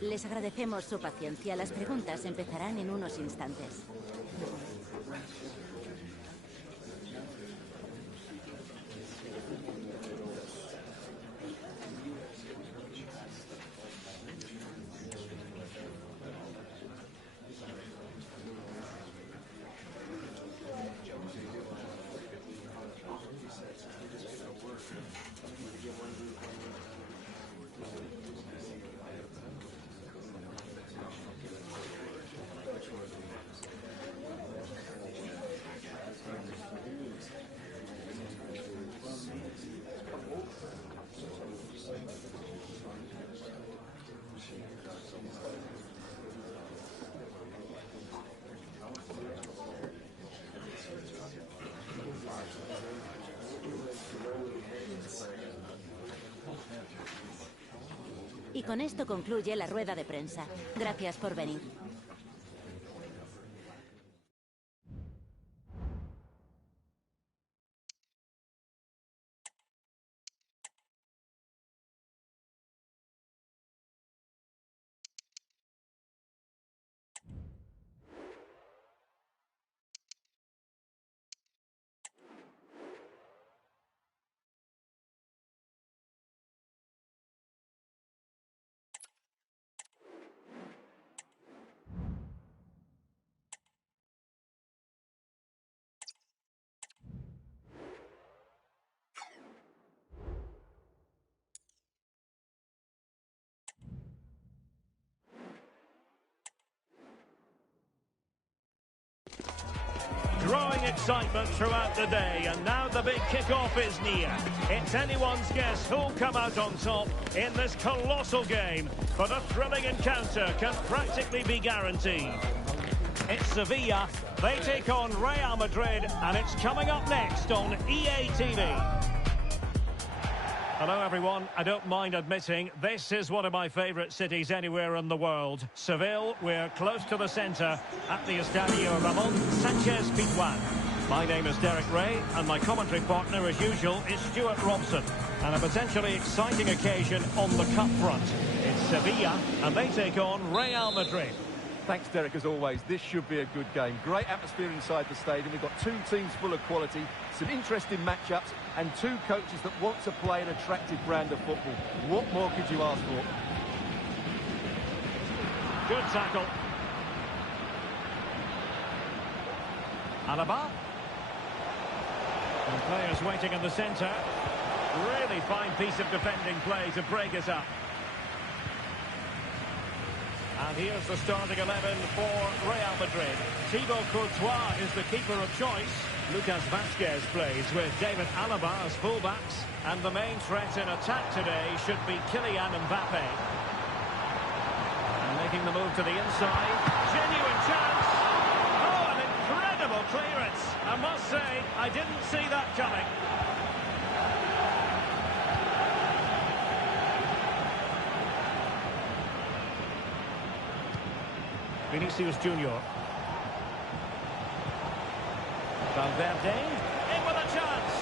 Les agradecemos su paciencia. Las preguntas empezarán en unos instantes. Y con esto concluye la rueda de prensa. Gracias por venir. Growing excitement throughout the day, and now the big kick-off is near. It's anyone's guess who'll come out on top in this colossal game, but a thrilling encounter can practically be guaranteed. It's Sevilla, they take on Real Madrid, and it's coming up next on EA TV. Hello everyone, I don't mind admitting, this is one of my favourite cities anywhere in the world. Seville, we're close to the centre at the Estadio Ramon Sanchez Pizjuan. My name is Derek Ray, and my commentary partner as usual is Stuart Robson. And a potentially exciting occasion on the cup front. It's Sevilla, and they take on Real Madrid. Thanks, Derek, as always. This should be a good game. Great atmosphere inside the stadium. We've got two teams full of quality, some interesting matchups, and two coaches that want to play an attractive brand of football. What more could you ask for? Good tackle. Alaba. And players waiting in the centre. Really fine piece of defending play to break us up. And here's the starting 11 for Real Madrid. Thibaut Courtois is the keeper of choice. Lucas Vazquez plays with David Alaba as fullbacks. And the main threat in attack today should be Kylian Mbappe. And making the move to the inside. Genuine chance. Oh, an incredible clearance. I must say, I didn't see that coming. Vinicius Junior. Valverde in with a chance.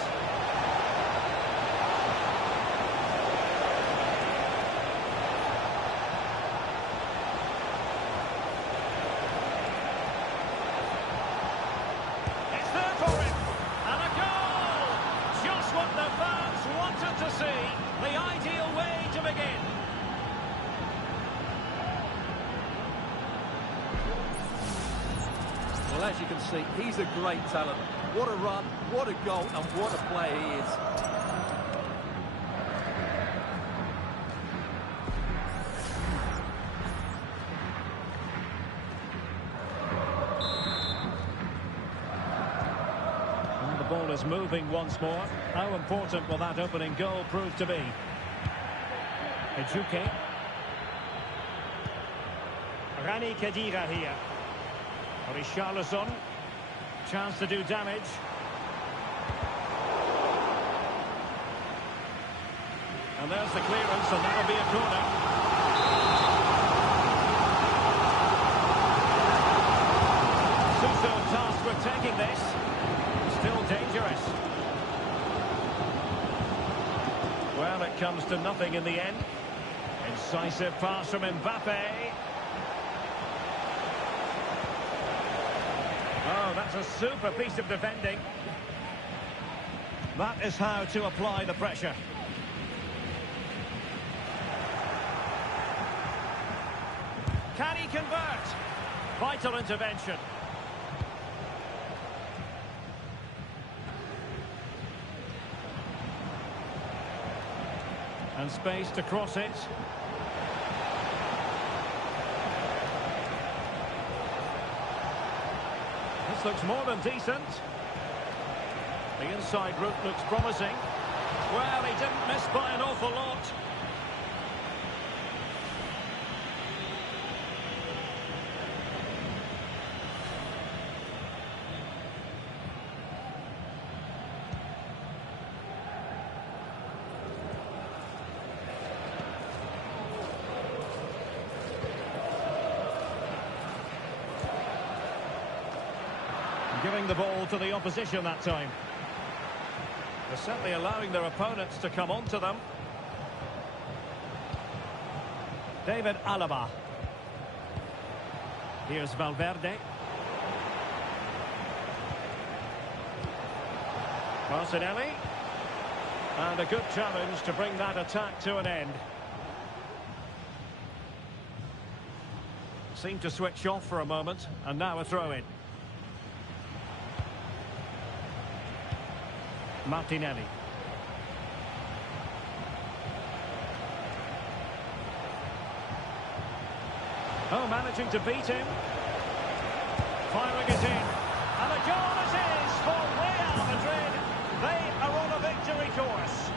It's there for him. And a goal! Just what the fans wanted to see. The ideal way to begin. Well, as you can see, he's a great talent. What a run, what a goal, and what a player he is. And the ball is moving once more. How important will that opening goal prove to be? Ejuke. Rani Khedira here. Richarlison, chance to do damage. And there's the clearance, and that'll be a corner. Suso tasked with taking this. Still dangerous. Well, it comes to nothing in the end. In Decisive pass from Mbappe. Oh, that's a super piece of defending. That is how to apply the pressure. Can he convert? Vital intervention. And space to cross it. This looks more than decent. The inside route looks promising. Well, he didn't miss by an awful lot. Giving the ball to the opposition that time. They're certainly allowing their opponents to come onto them. David Alaba. Here's Valverde. Martinelli. And a good challenge to bring that attack to an end. Seemed to switch off for a moment, and now a throw-in. Martinelli. Oh, managing to beat him. Firing it in. And the goal it is for Real Madrid. They are on a victory course.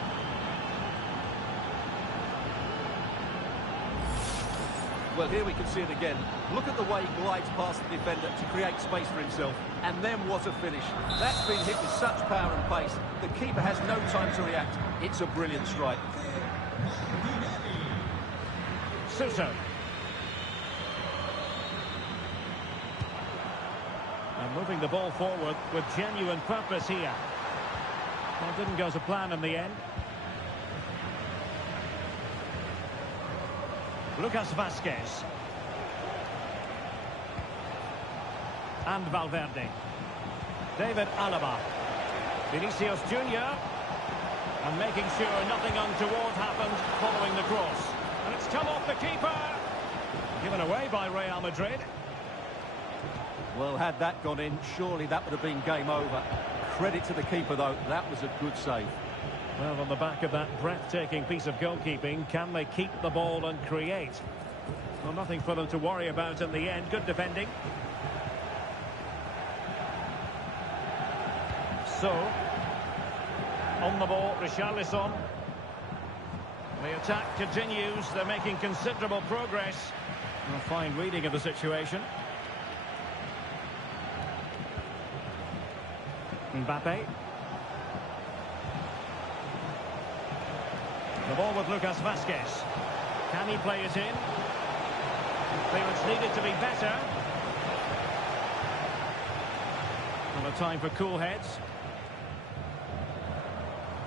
Well, here we can see it again. Look at the way he glides past the defender to create space for himself. And then what a finish. That's been hit with such power and pace. The keeper has no time to react. It's a brilliant strike. Suso. And moving the ball forward with genuine purpose here. Well, didn't go to plan in the end. Lucas Vazquez. And Valverde. David Alaba. Vinicius Junior. And making sure nothing untoward happened following the cross. And it's come off the keeper. Given away by Real Madrid. Well, had that gone in, surely that would have been game over. Credit to the keeper, though. That was a good save. Well, on the back of that breathtaking piece of goalkeeping, can they keep the ball and create? Well, nothing for them to worry about in the end. Good defending. So, on the ball, Richarlison. The attack continues. They're making considerable progress. A fine reading of the situation. Mbappe. The ball with Lucas Vazquez. Can he play it in? Clearance needed to be better. And a time for cool heads.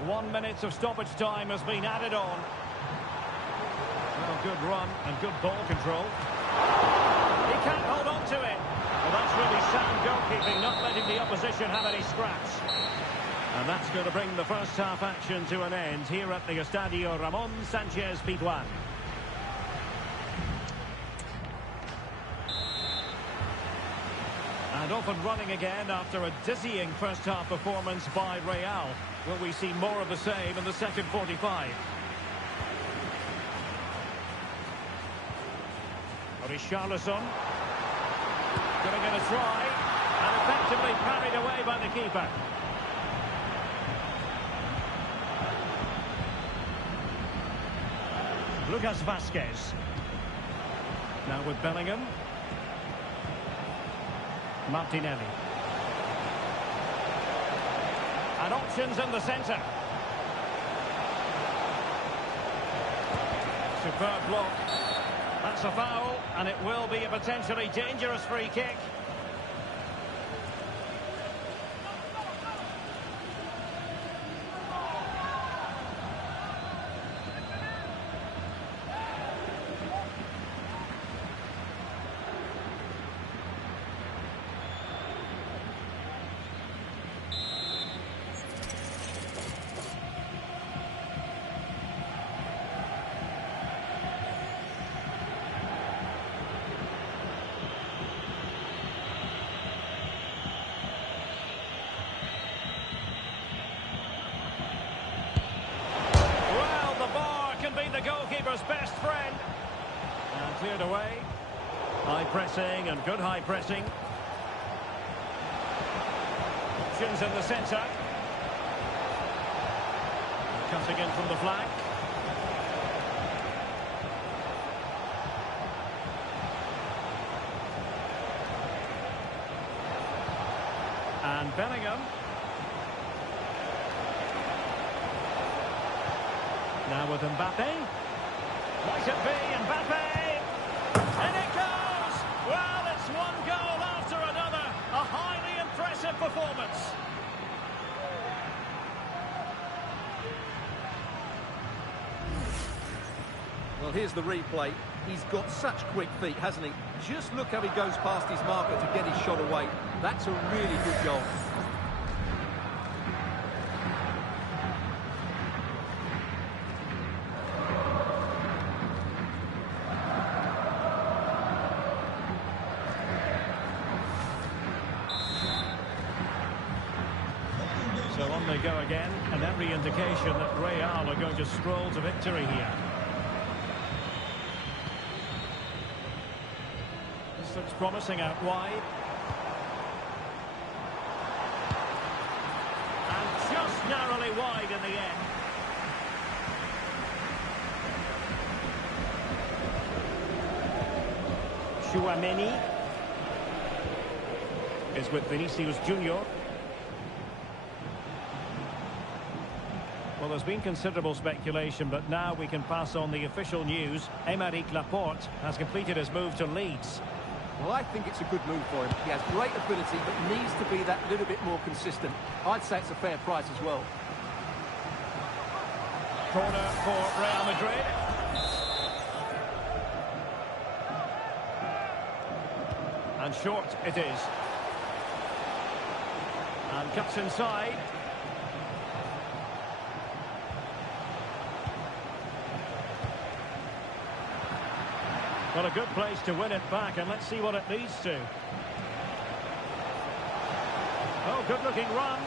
1 minute of stoppage time has been added on. Well, good run and good ball control. He can't hold on to it. Well, that's really sound goalkeeping, not letting the opposition have any scraps. And that's going to bring the first half action to an end here at the Estadio Ramon Sanchez Pizjuan. And off and running again after a dizzying first half performance by Real. Will we see more of the same in the second 45? Richarlison giving it a try and effectively parried away by the keeper. Lucas Vazquez. Now with Bellingham. Martinelli. And options in the centre. Superb block. That's a foul, and it will be a potentially dangerous free kick. cleared away. High pressing and good high pressing. Options in the centre. Cutting in from the flank. And Bellingham. Now with Mbappe. Might it be Mbappe? And it goes! Well, it's one goal after another. A highly impressive performance. Well, here's the replay. He's got such quick feet, hasn't he? Just look how he goes past his marker to get his shot away. That's a really good goal. So on they go again, and every indication that Real are going to stroll to victory here. This looks promising out wide. And just narrowly wide in the end. Chouameni is with Vinicius Junior. Well, there's been considerable speculation, but now we can pass on the official news. Aymeric Laporte has completed his move to Leeds. Well, I think it's a good move for him. He has great ability, but needs to be that little bit more consistent. I'd say it's a fair price as well. Corner for Real Madrid. And short it is. And cuts inside. Well, a good place to win it back, and let's see what it leads to. Oh, good-looking run.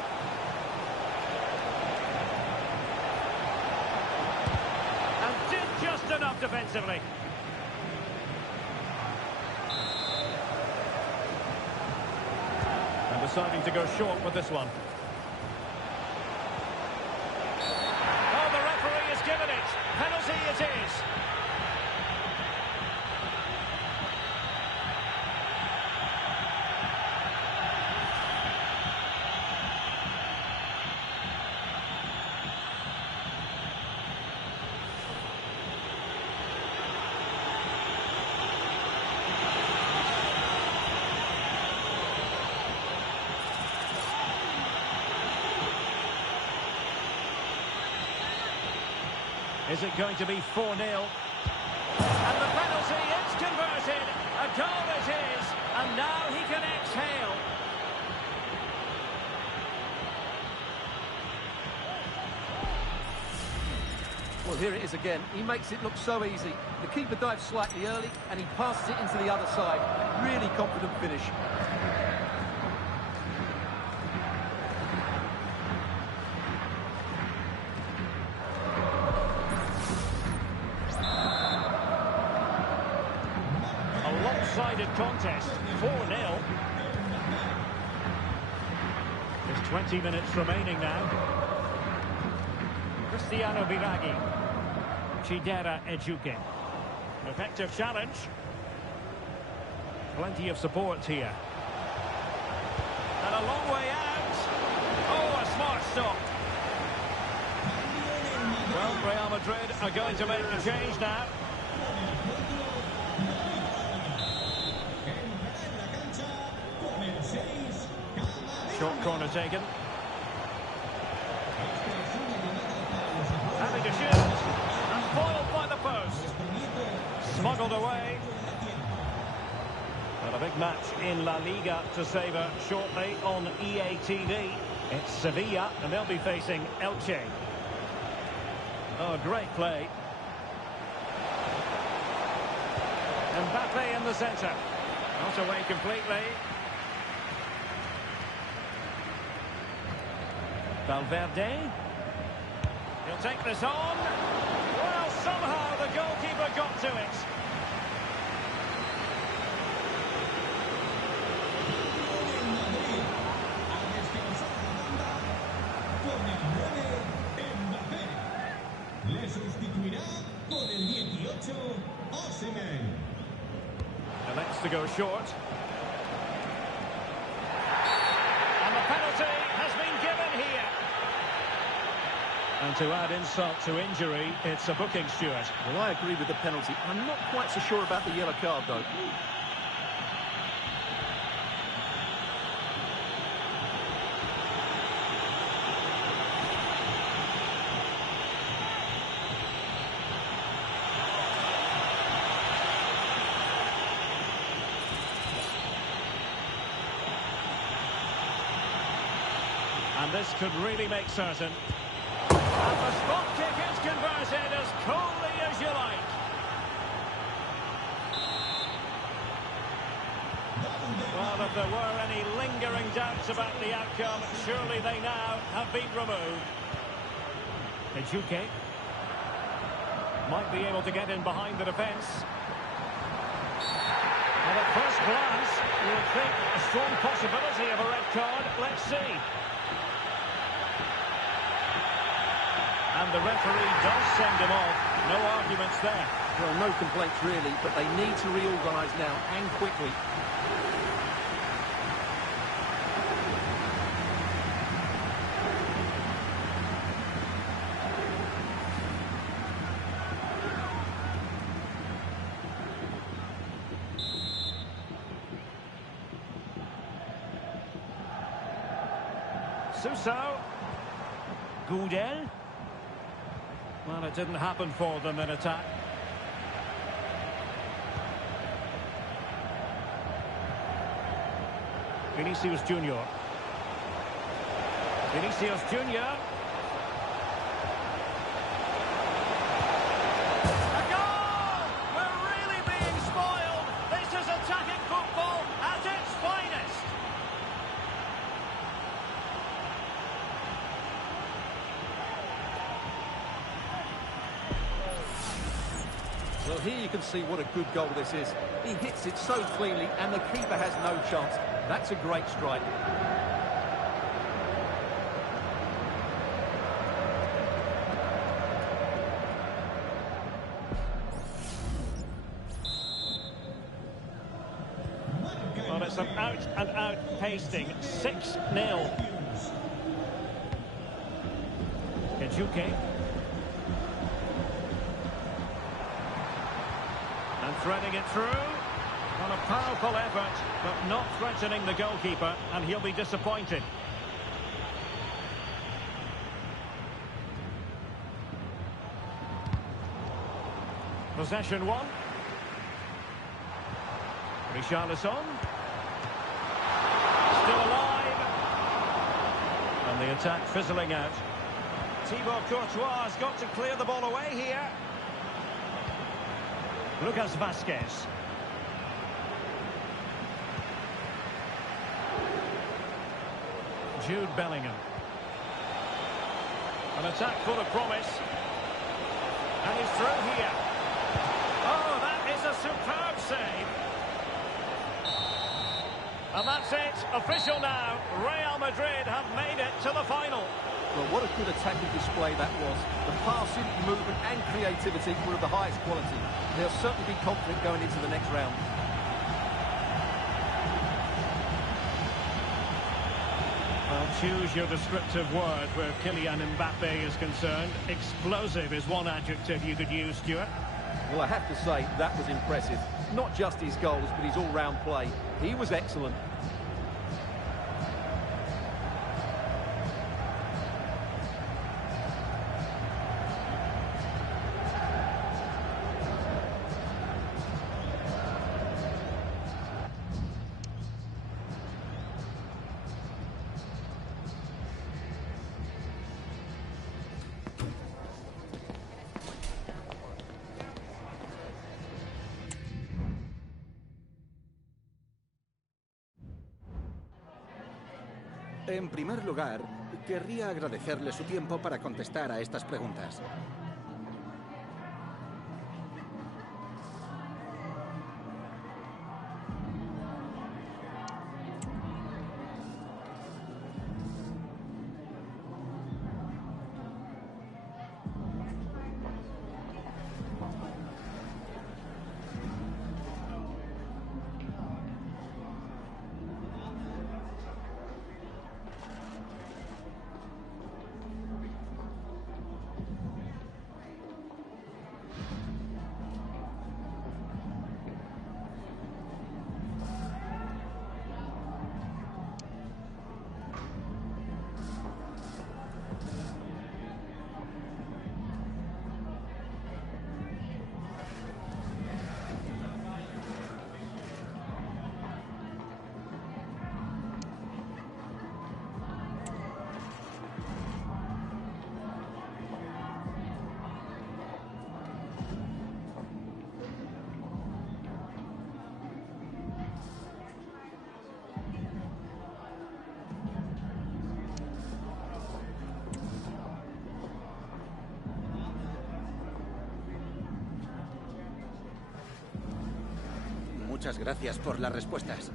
And did just enough defensively. And deciding to go short with this one. Oh, the referee has given it. Penalty it is. Is it going to be 4-0? And the penalty is converted. A goal it is. And now he can exhale. Well, here it is again. He makes it look so easy. The keeper dives slightly early, and he passes it into the other side. Really confident finish. Lopsided contest, 4-0. There's 20 minutes remaining now. Cristiano Biraghi. Chidera Ejuke. Effective challenge. Plenty of support here. And a long way out. Oh, a smart stop. Well, Real Madrid are going to make the change now. Short corner taken. Having to shoot. And foiled by the post. Smuggled away. Well, a big match in La Liga to savour shortly on EA TV. It's Sevilla, and they'll be facing Elche. Oh, great play. Mbappe in the centre. Not away completely. Valverde. He'll take this on. Well, somehow the goalkeeper got to it. Elects to go short. And the penalty has been given here. And to add insult to injury, it's a booking, Stuart. Well, I agree with the penalty. I'm not quite so sure about the yellow card, though. And this could really make certain. And the spot kick is converted as coolly as you like. Well, if there were any lingering doubts about the outcome, surely they now have been removed. Getafe might be able to get in behind the defence. And at first glance, you would think a strong possibility of a red card. Let's see. And the referee does send him off. No arguments there. Well, no complaints really, but they need to reorganise now and quickly. Suso. Gudel. Well, it didn't happen for them in attack. Vinicius Junior. Vinicius Junior. A goal! We're really being spoiled. This is attacking football at its finest. Well, here you can see what a good goal this is. He hits it so cleanly, and the keeper has no chance. That's a great strike. Well, it's an out-and-out pasting. 6-0. Getafe. And threading it through. On a powerful effort, but not threatening the goalkeeper, and he'll be disappointed. Possession one. Richarlison. Still alive. And the attack fizzling out. Thibaut Courtois has got to clear the ball away here. Lucas Vazquez. Jude Bellingham. An attack full of promise. And he's through here. Oh, that is a superb save. And that's it. Official now. Real Madrid have made it to the final. Well, what a good attacking display that was. The passing, movement and creativity were of the highest quality. They'll certainly be confident going into the next round. Well, choose your descriptive word where Kylian Mbappe is concerned. Explosive is one adjective you could use, Stuart. Well, I have to say, that was impressive. Not just his goals, but his all-round play. He was excellent. En primer lugar, querría agradecerle su tiempo para contestar a estas preguntas. Muchas gracias por las respuestas.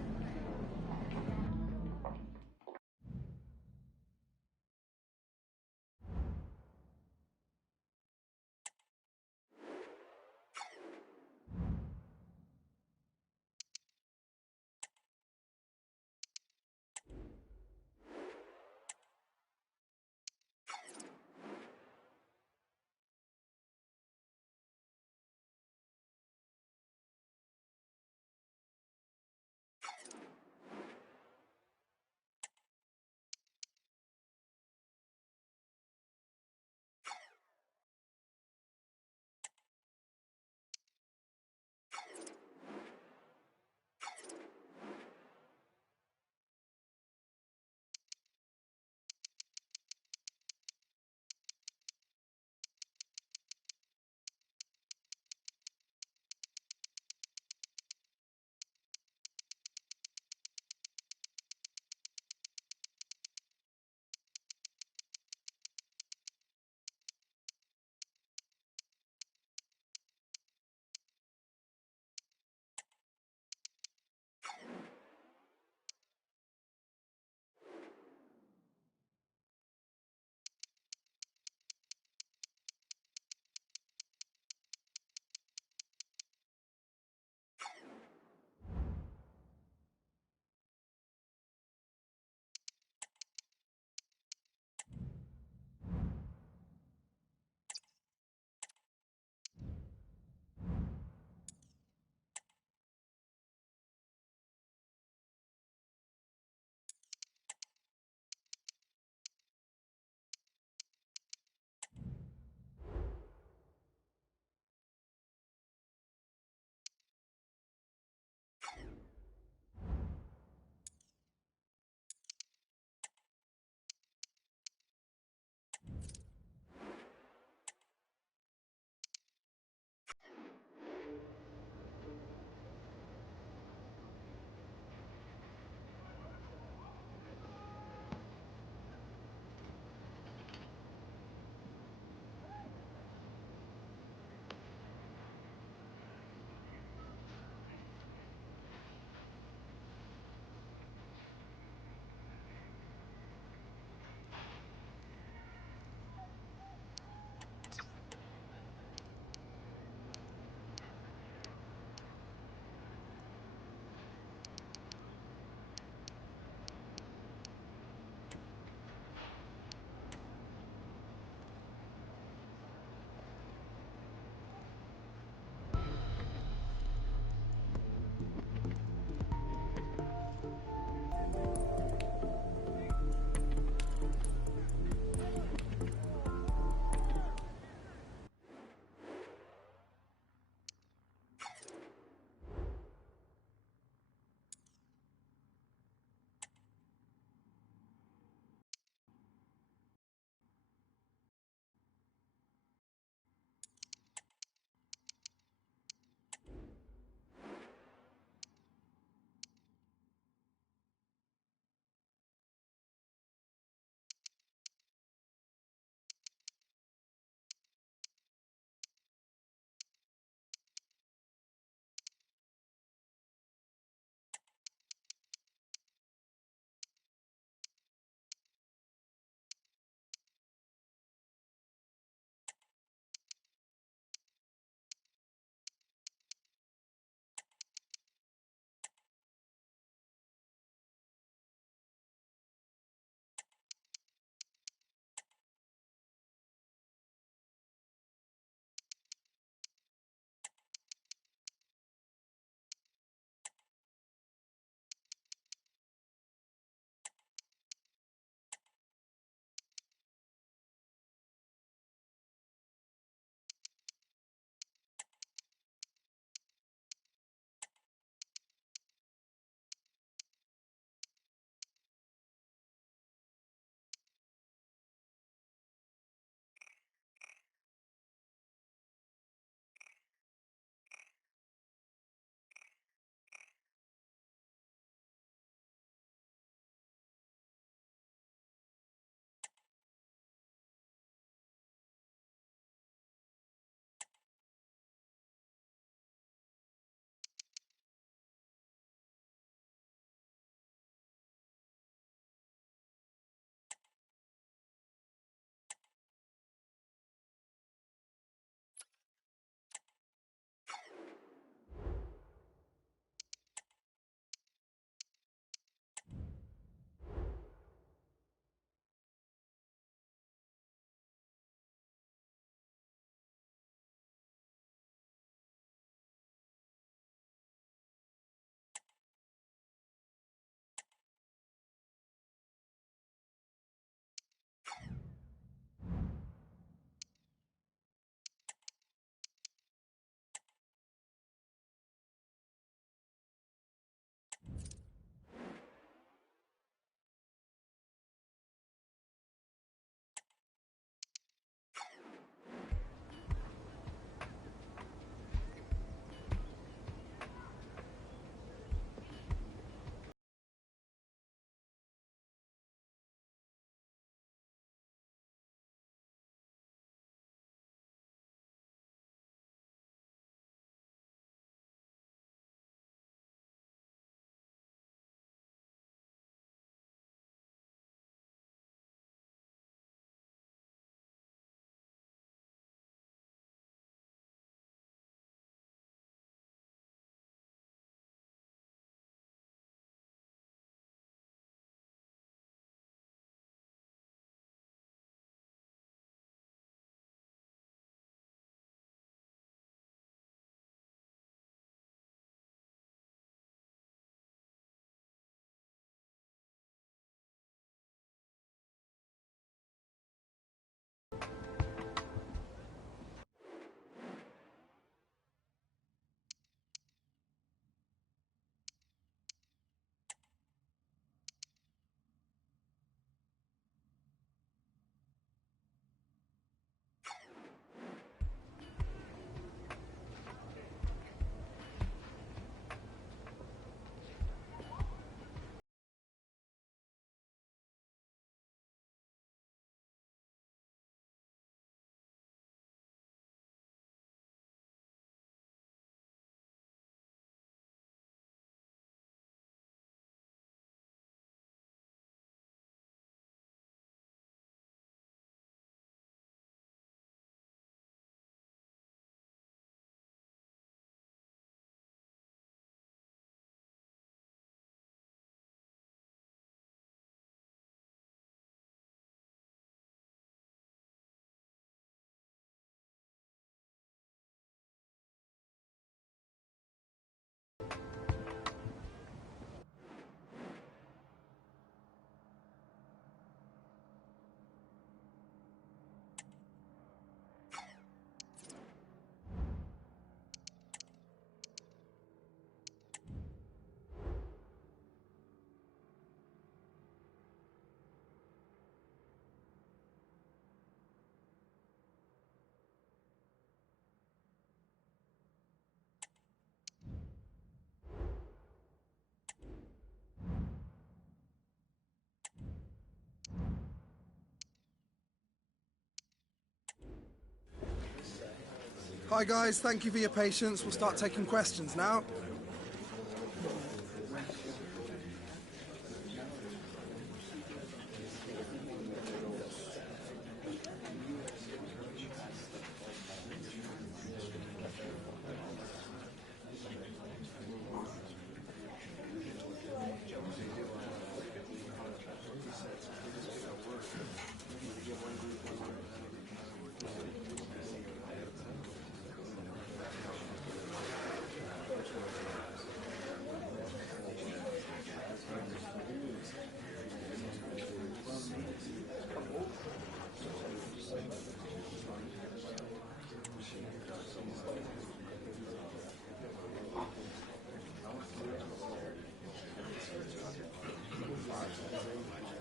Hi guys, thank you for your patience. We'll start taking questions now.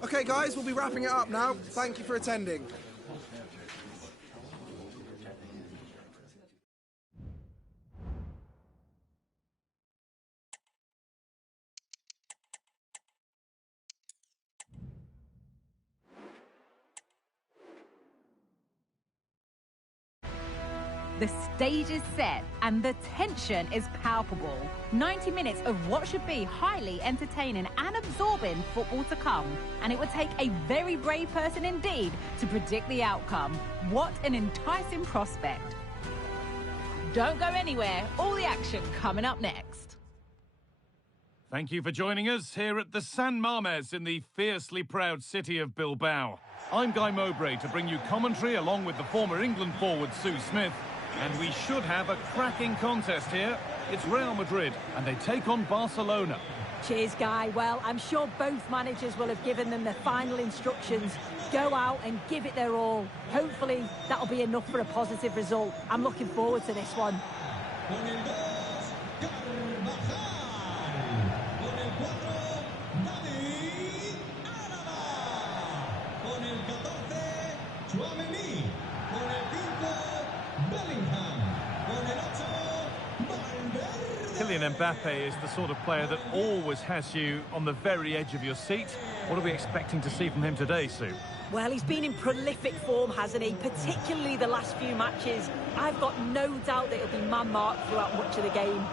Okay guys, we'll be wrapping it up now. Thank you for attending. The stage is set and the tension is palpable. 90 minutes of what should be highly entertaining and absorbing football to come. And it would take a very brave person indeed to predict the outcome. What an enticing prospect. Don't go anywhere. All the action coming up next. Thank you for joining us here at the San Mamés in the fiercely proud city of Bilbao. I'm Guy Mowbray to bring you commentary along with the former England forward Sue Smith. And we should have a cracking contest here. It's Real Madrid, and they take on Barcelona. Cheers, Guy. Well, I'm sure both managers will have given them their final instructions. Go out and give it their all. Hopefully, that'll be enough for a positive result. I'm looking forward to this one. Kylian Mbappe is the sort of player that always has you on the very edge of your seat. What are we expecting to see from him today, Sue? Well, he's been in prolific form, hasn't he? Particularly the last few matches. I've got no doubt that he'll be man-marked throughout much of the game.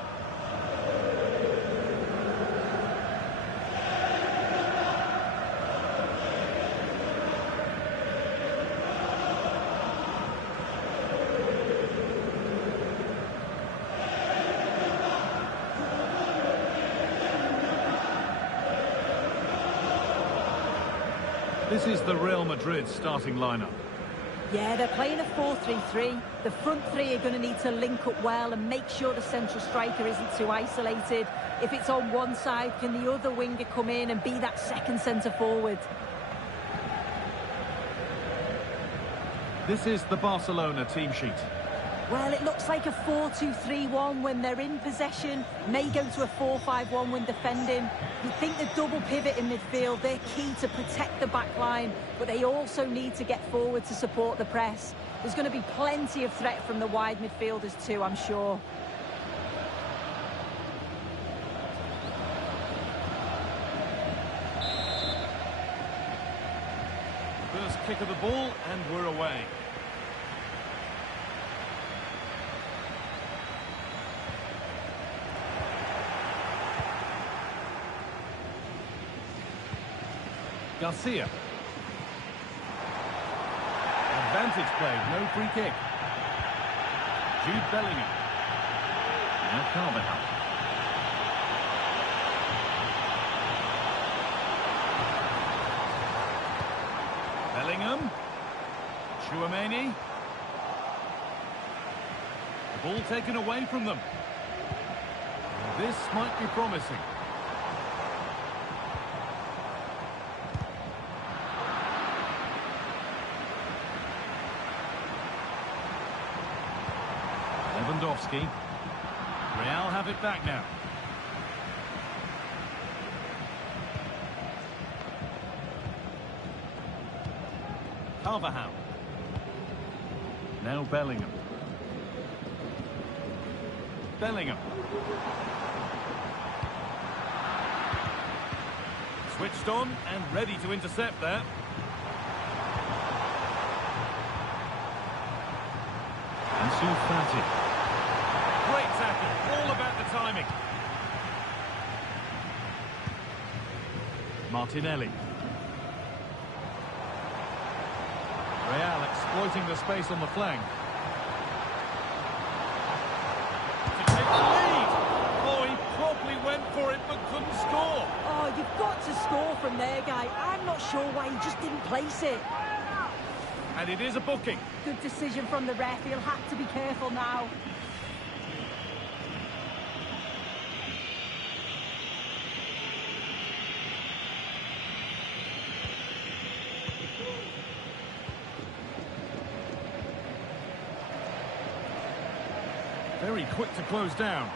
This is the Real Madrid starting lineup. Yeah, they're playing a 4-3-3. The front three are going to need to link up well and make sure the central striker isn't too isolated. If it's on one side, can the other winger come in and be that second centre forward? This is the Barcelona team sheet. Well, it looks like a 4-2-3-1 when they're in possession. May go to a 4-5-1 when defending. You think the double pivot in midfield, they're key to protect the back line, but they also need to get forward to support the press. There's going to be plenty of threat from the wide midfielders too, I'm sure. First kick of the ball, and we're away. Garcia. Advantage play, no free kick. Jude Bellingham. Now Carvajal. Bellingham. Tchouaméni. The ball taken away from them. This might be promising. Lewandowski. Real have it back now. Carvajal. Now Bellingham. Bellingham. Switched on and ready to intercept there. Ansu Fati. It's all about the timing. Martinelli. Real exploiting the space on the flank. To take the lead. Oh, he probably went for it but couldn't score. Oh, you've got to score from there, guy. I'm not sure why he just didn't place it. And it is a booking. Good decision from the ref. He'll have to be careful now. Very quick to close down.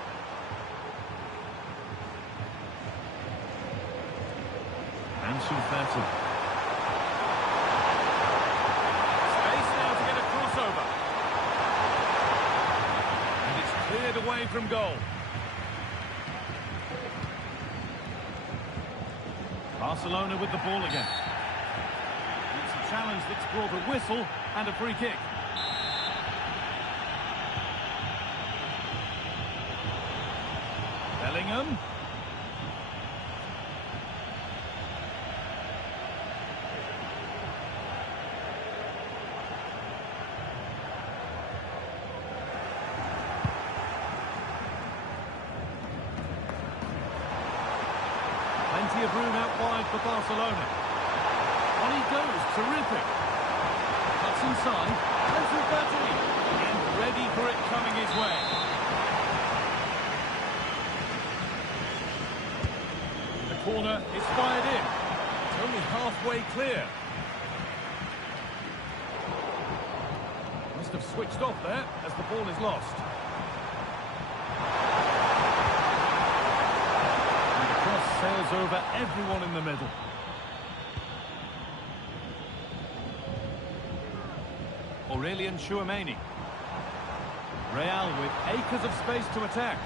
Ansu Fati. Space now to get a crossover. And it's cleared away from goal. Barcelona with the ball again. It's a challenge that's brought a whistle and a free kick. Bellingham. Plenty of room out wide for Barcelona. On he goes, terrific. Cuts inside, Ansu Fati, and ready for it coming his way. Corner is fired in. It's only halfway clear. Must have switched off there as the ball is lost. And the cross sails over everyone in the middle. Aurelian Tchouameni. Real with acres of space to attack.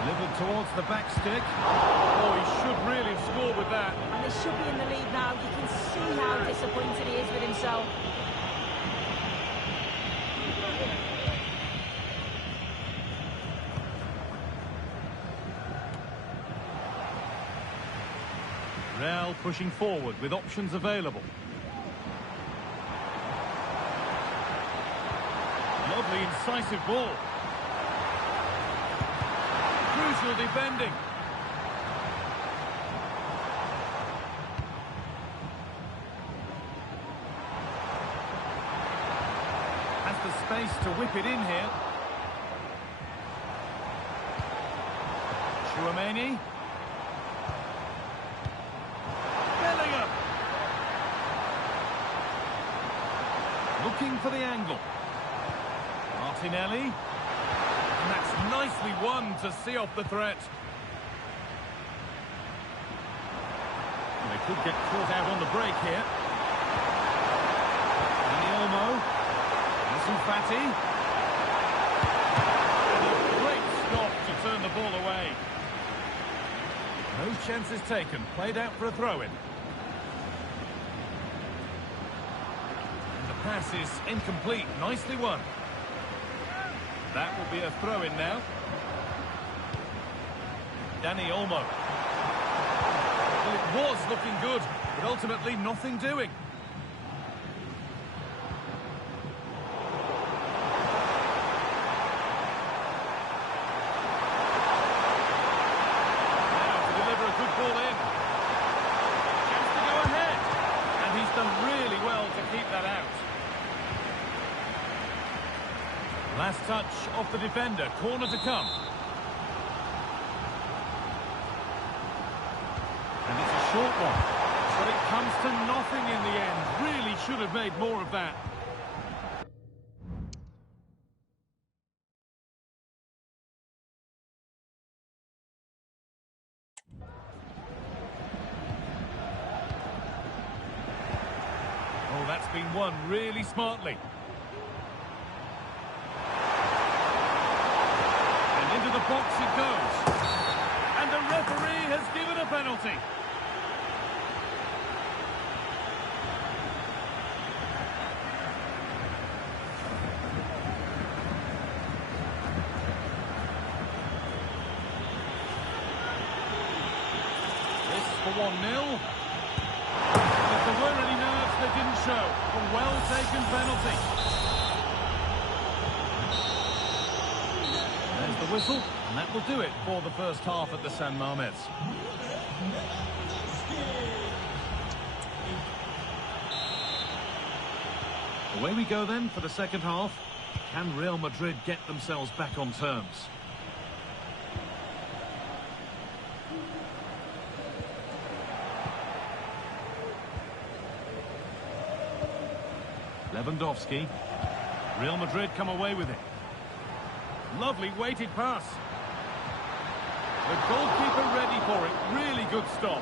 Delivered towards the back stick. Oh, he should really have scored with that. And they should be in the lead now. You can see how disappointed he is with himself. Real pushing forward with options available. Lovely incisive ball. Crucial defending. Has the space to whip it in here. Tchouameni. Bellingham. Looking for the angle. Martinelli. And that's nicely won to see off the threat. And they could get caught out on the break here. Dani Olmo. Ansu Fati. And a great stop to turn the ball away. No chances taken. Played out for a throw-in. And the pass is incomplete. Nicely won. That will be a throw-in now. Dani Olmo. Well, it was looking good, but ultimately nothing doing. Now to deliver a good ball in. Chance to go ahead. And he's done really well to keep that out. Last touch off the defender, corner to come. And it's a short one, but it comes to nothing in the end. Really should have made more of that. Oh, that's been won really smartly. Into the box it goes. And the referee has given a penalty. 1-0. If there weren't any nerves, they didn't show. A well-taken penalty. There's the whistle, and that will do it for the first half at the San Mamés. Away we go then for the second half. Can Real Madrid get themselves back on terms? Lewandowski. Real Madrid come away with it. Lovely weighted pass. The goalkeeper ready for it. Really good stop.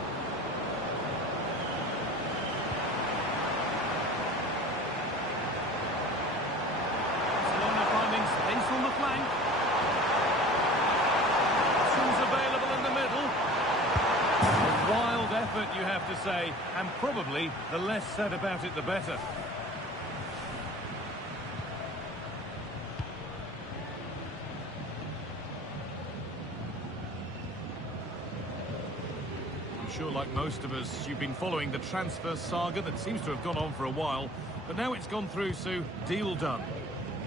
Barcelona finding space on the flank. Options available in the middle. A wild effort, you have to say, and probably the less said about it, the better. Sure, like most of us, you've been following the transfer saga that seems to have gone on for a while, but now it's gone through, Sue. Deal done.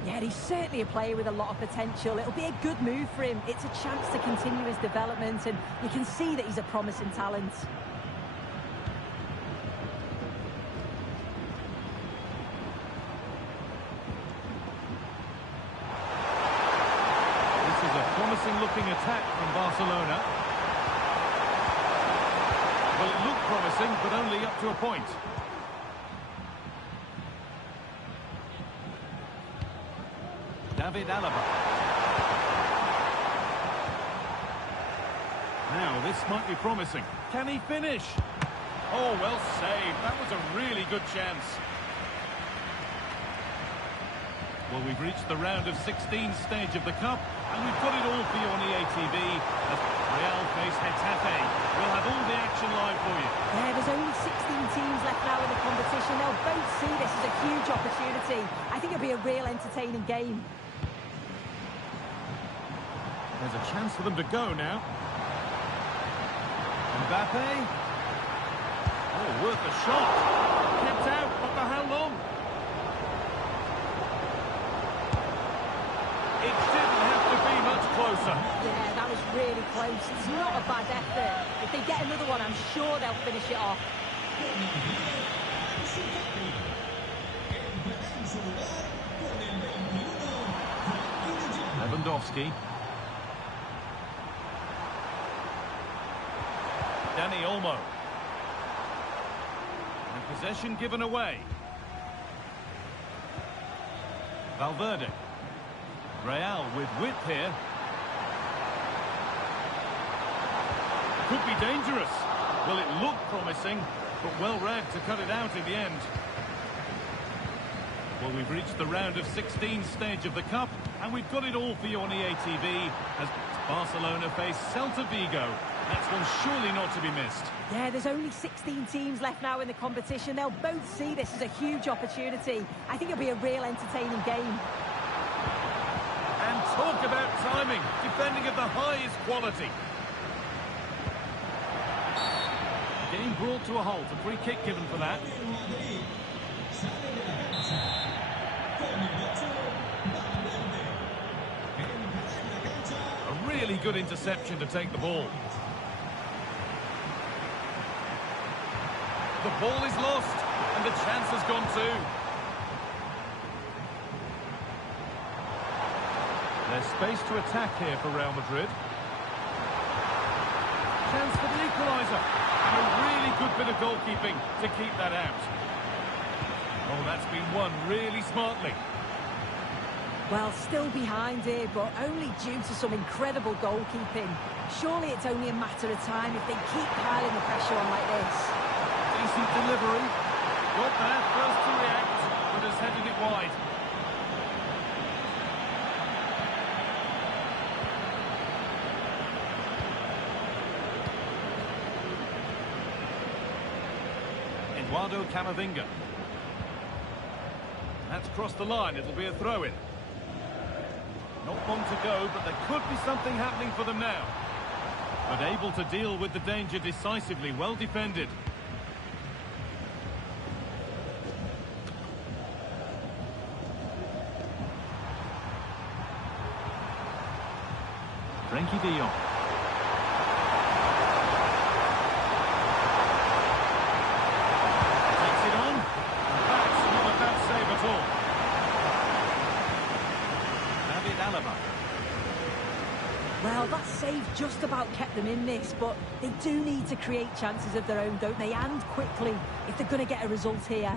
Yeah, he's certainly a player with a lot of potential. It'll be a good move for him. It's a chance to continue his development, and you can see that he's a promising talent. This is a promising-looking attack from Barcelona. Well, it looked promising, but only up to a point. David Alaba. Now, this might be promising. Can he finish? Oh, well saved. That was a really good chance. Well, we've reached the round of 16 stage of the Cup, and we've got it all for you on EATV as Real face Getafe. We'll have all the action live for you. Yeah, there's only 16 teams left now in the competition. They'll both see this as a huge opportunity. I think it'll be a real entertaining game. There's a chance for them to go now. Mbappe. Oh, worth a shot. Kept out, but for how long? It didn't have to be much closer. Yeah, that was really close. It's not a bad effort. If they get another one, I'm sure they'll finish it off. Lewandowski. Dani Olmo. And possession given away. Valverde. Real with width here. Could be dangerous. Well, it looked promising, but well read to cut it out in the end. Well, we've reached the round of 16 stage of the Cup, and we've got it all for you on EATV as Barcelona face Celta Vigo. That's one surely not to be missed. Yeah, there's only 16 teams left now in the competition. They'll both see this as a huge opportunity. I think it'll be a real entertaining game. And talk about timing, defending of the highest quality. Game brought to a halt, a free kick given for that. A really good interception to take the ball. The ball is lost, and the chance has gone too. There's space to attack here for Real Madrid. Chance for the equaliser. And a really good bit of goalkeeping to keep that out. Oh, that's been won really smartly. Well, still behind here, but only due to some incredible goalkeeping. Surely it's only a matter of time if they keep piling the pressure on like this. Decent delivery. Got there first to react, but has headed it wide. Eduardo Camavinga. That's crossed the line. It'll be a throw-in. Not long to go, but there could be something happening for them now. but able to deal with the danger decisively. Well defended. Frankie de Jong. Takes it on. That's not a bad save at all. David Alaba. Well, that save just about kept them in this, but they do need to create chances of their own, don't they? And quickly, if they're going to get a result here.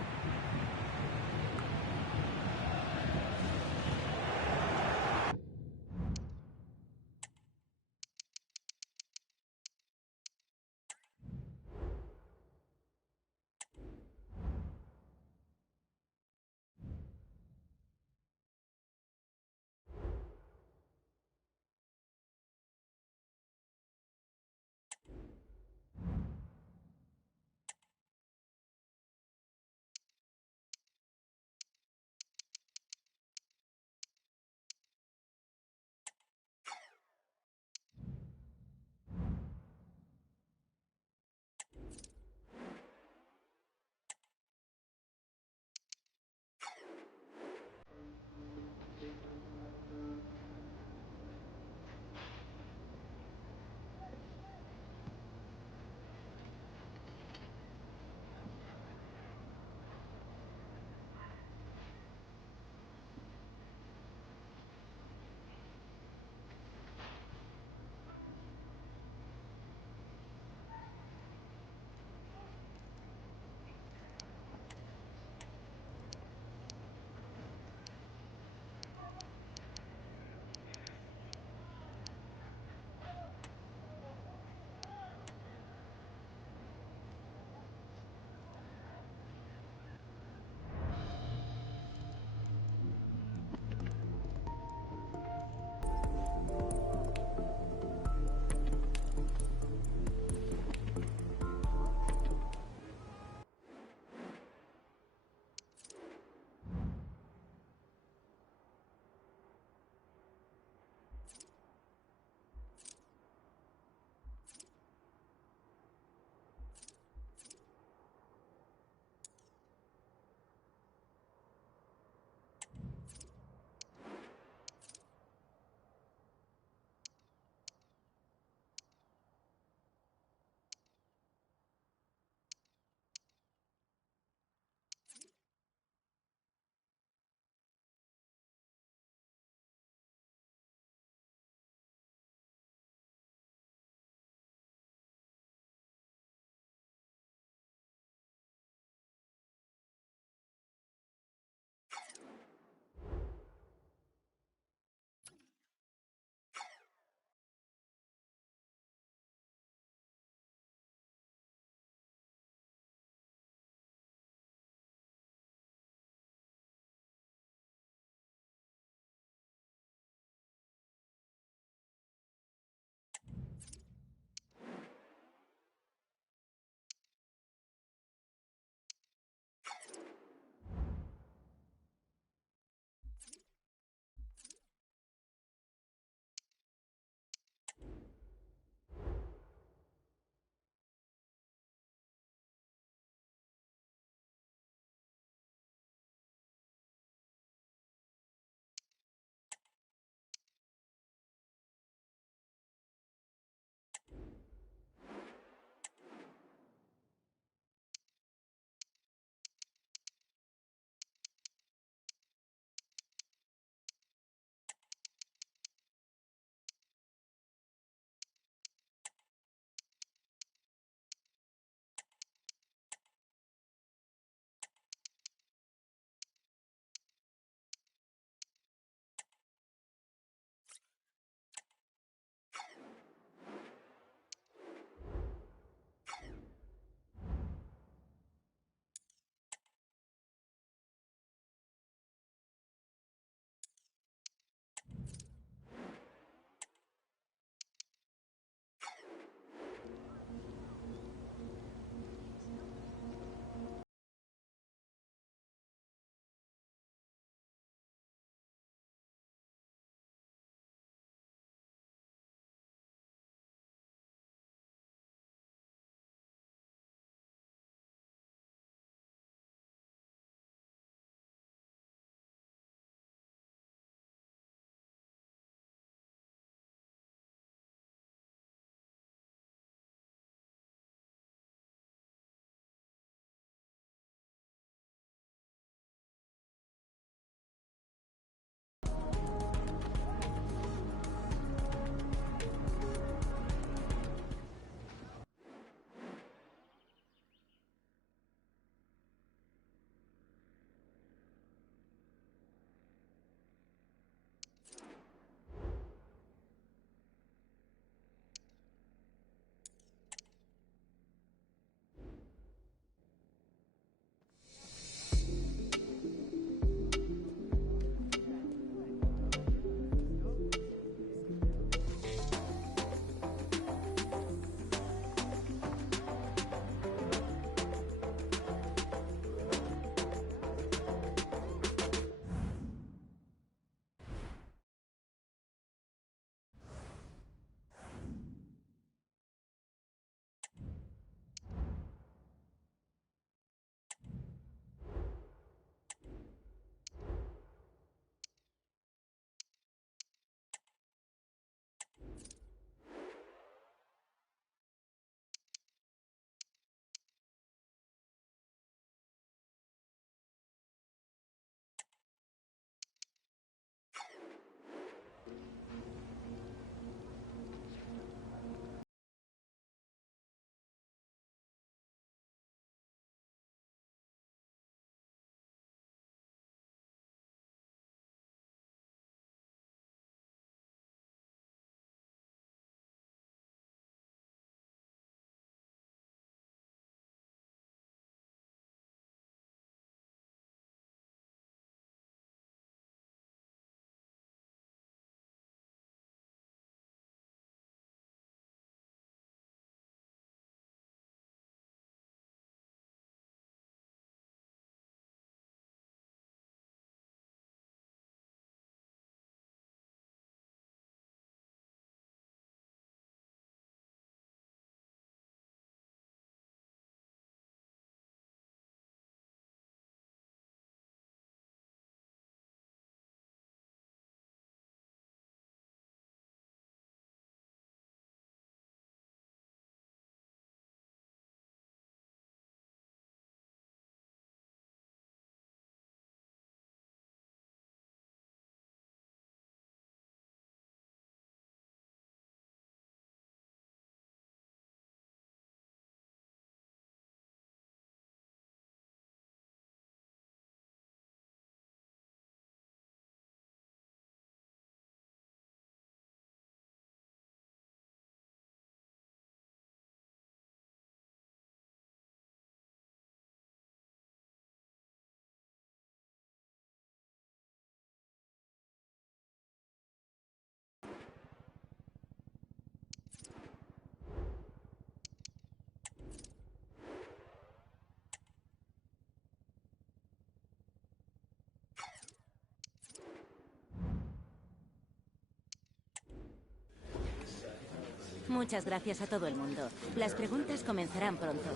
Muchas gracias a todo el mundo. Las preguntas comenzarán pronto.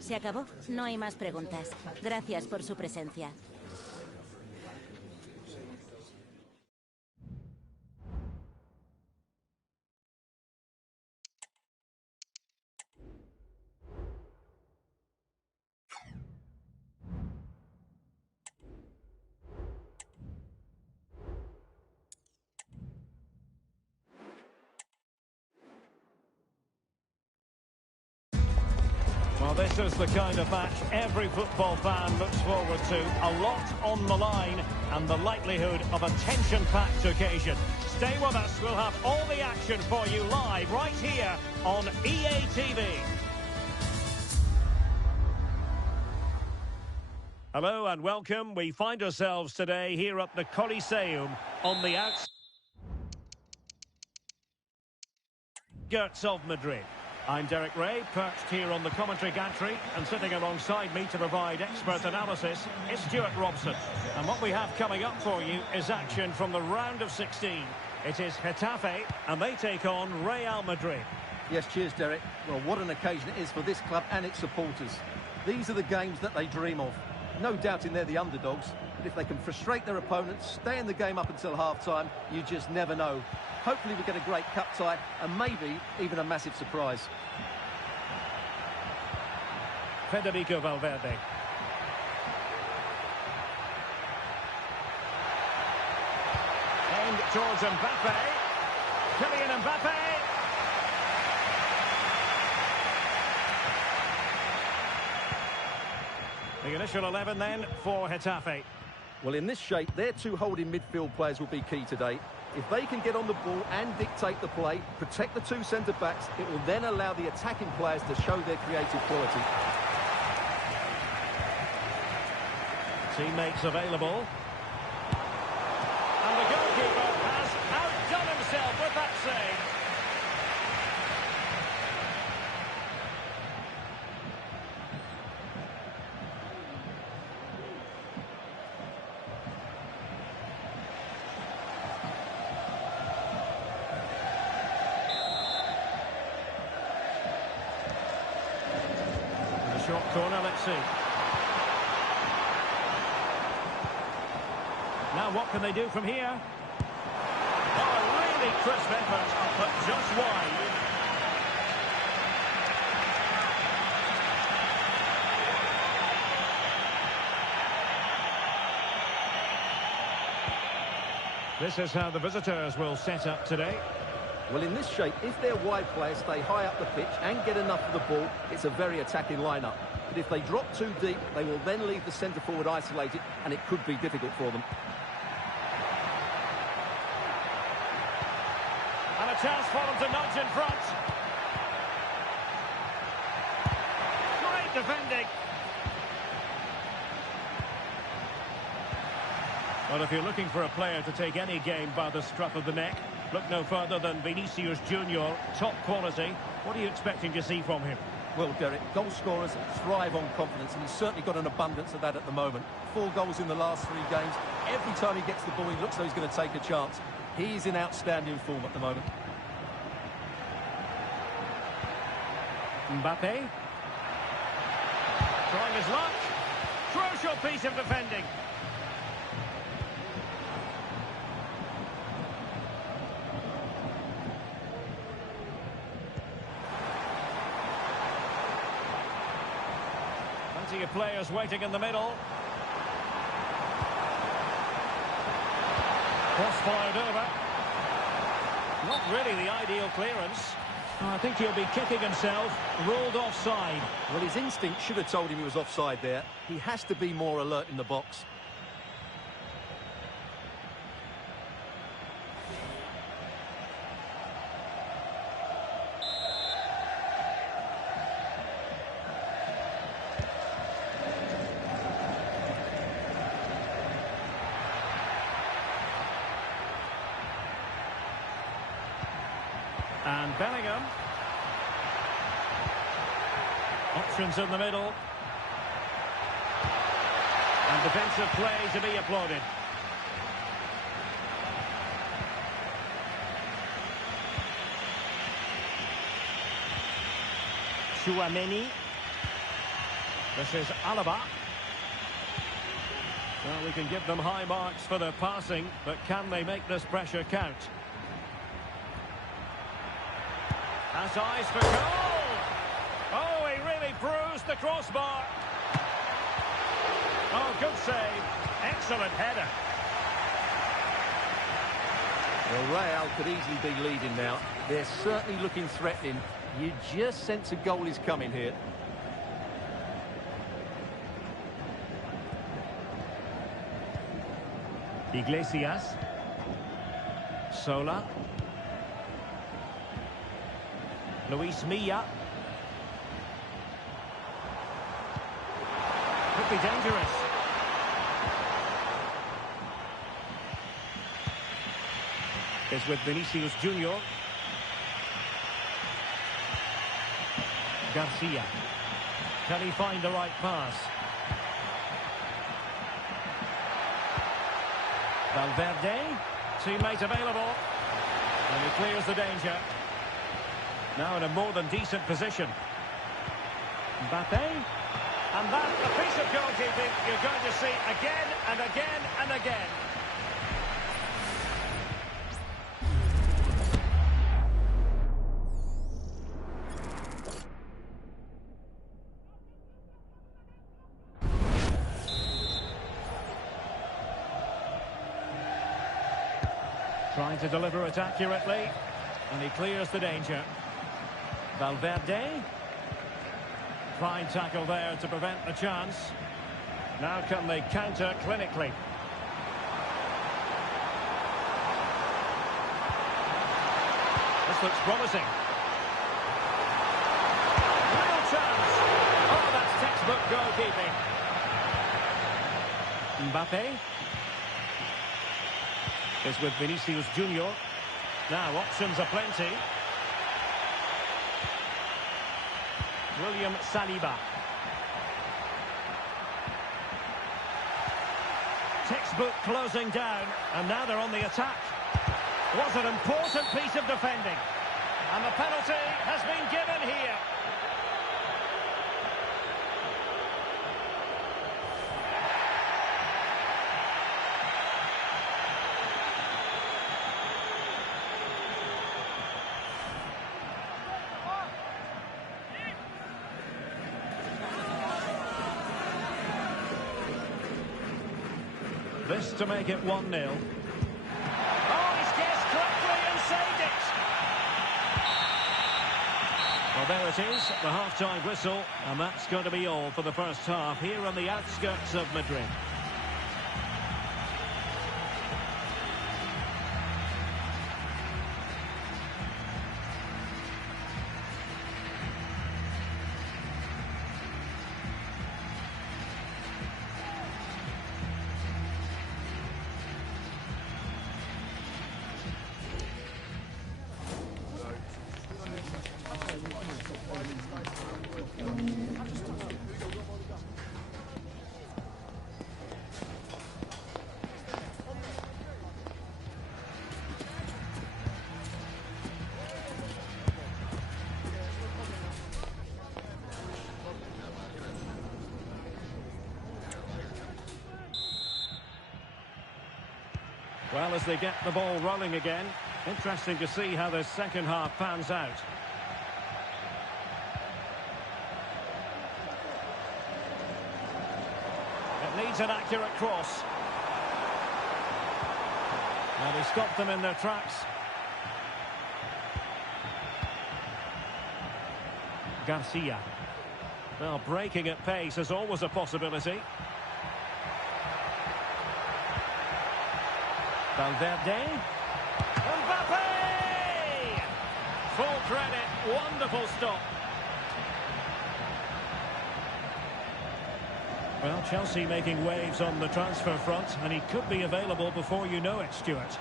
Se acabó. No hay más preguntas. Gracias por su presencia. Well, this is the kind of match every football fan looks forward to. A lot on the line and the likelihood of a tension-packed occasion. Stay with us. We'll have all the action for you live right here on EA TV. Hello and welcome. We find ourselves today here at the Coliseum on the outskirts of Madrid. I'm Derek Ray, perched here on the commentary gantry, and sitting alongside me to provide expert analysis is Stuart Robson. And what we have coming up for you is action from the round of 16. It is Getafe, and they take on Real Madrid. Yes, cheers, Derek. Well, what an occasion it is for this club and its supporters. These are the games that they dream of. No doubting they're the underdogs, but if they can frustrate their opponents, stay in the game up until half-time, you just never know. Hopefully we get a great cup tie and maybe even a massive surprise. Federico Valverde. Aimed towards Mbappe. Kylian Mbappe. The initial 11 then for Getafe. Well, in this shape, their two holding midfield players will be key today. If they can get on the ball and dictate the play, protect the two centre-backs, it will then allow the attacking players to show their creative quality. Teammates available. And the goalkeeper has outdone himself with that save. Short corner, let's see. Now what can they do from here? Oh, really crisp effort, but just wide. This is how the visitors will set up today. Well, in this shape, if their wide players stay high up the pitch and get enough of the ball, it's a very attacking lineup. But if they drop too deep, they will then leave the centre-forward isolated, and it could be difficult for them. And a chance for them to nudge in front. Great defending. Well, if you're looking for a player to take any game by the scruff of the neck, look no further than Vinicius Junior, top quality. What are you expecting to see from him? Well, Derek, goal scorers thrive on confidence, and he's certainly got an abundance of that at the moment. 4 goals in the last 3 games. Every time he gets the ball, he looks like he's going to take a chance. He's in outstanding form at the moment. Mbappe. Trying his luck. Crucial piece of defending. Plenty of players waiting in the middle. Cross fired over. Not really the ideal clearance. I think he'll be kicking himself. Ruled offside. Well, his instinct should have told him he was offside there. He has to be more alert in the box. And Bellingham. Options in the middle. And defensive play to be applauded. Chouameni. This is Alaba. Well, we can give them high marks for their passing, but can they make this pressure count? Has eyes for goal! Oh, he really bruised the crossbar. Oh, good save. Excellent header. Well, Real could easily be leading now. They're certainly looking threatening. You just sense a goal is coming here. Iglesias. Sola. Luis Milla. Could be dangerous. Is with Vinicius Junior. Garcia. Can he find the right pass? Valverde. Teammate available. And he clears the danger. Now in a more than decent position. Mbappe. And that, a piece of goalkeeping you're going to see again and again and again. Trying to deliver it accurately. And he clears the danger. Valverde. Fine tackle there to prevent the chance. Now can they counter clinically? This looks promising. Real chance. Oh, that's textbook goalkeeping. Mbappe is with Vinicius Junior. Now options are plenty. William Saliba. Textbook closing down, and now they're on the attack. Was an important piece of defending. And the penalty has been given here. This to make it 1-0. Oh, he's guessed correctly and saved it. Well, there it is, the half-time whistle, and that's going to be all for the first half here on the outskirts of Madrid. Well, as they get the ball rolling again, interesting to see how the second half pans out. Needs an accurate cross. And he stopped them in their tracks. Garcia. Well, breaking at pace is always a possibility. Valverde. Mbappe! Full credit. Wonderful stop. Well, Chelsea making waves on the transfer front, and he could be available before you know it, Stuart.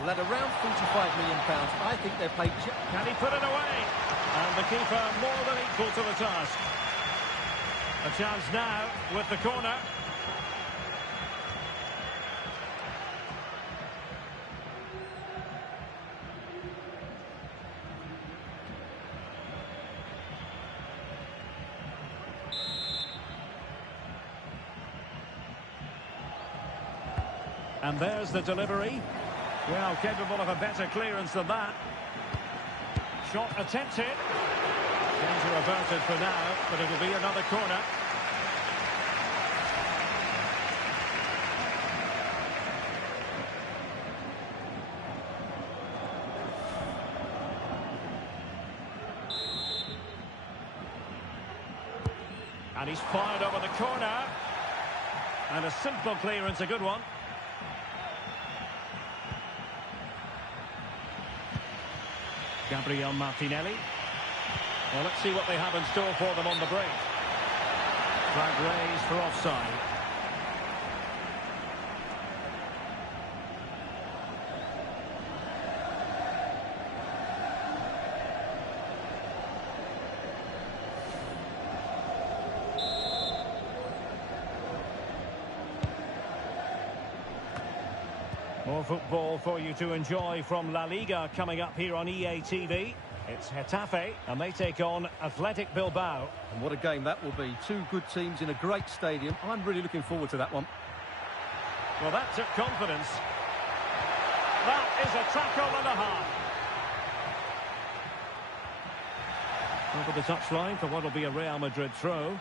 Well, at around £45 million, I think they're paid... Can he put it away? And the keeper more than equal to the task. A chance now with the corner. And there's the delivery. Well, capable of a better clearance than that. Shot attempted. Danger averted for now, but it'll be another corner. And he's fired over the corner. And a simple clearance, a good one. Gabriel Martinelli. Well, let's see what they have in store for them on the break. Flag raised for offside. More football for you to enjoy from La Liga coming up here on EA TV. It's Getafe, and they take on Athletic Bilbao. And what a game that will be. Two good teams in a great stadium. I'm really looking forward to that one. Well, that took confidence. That is a tackle and a half. Over the touchline for what will be a Real Madrid throw.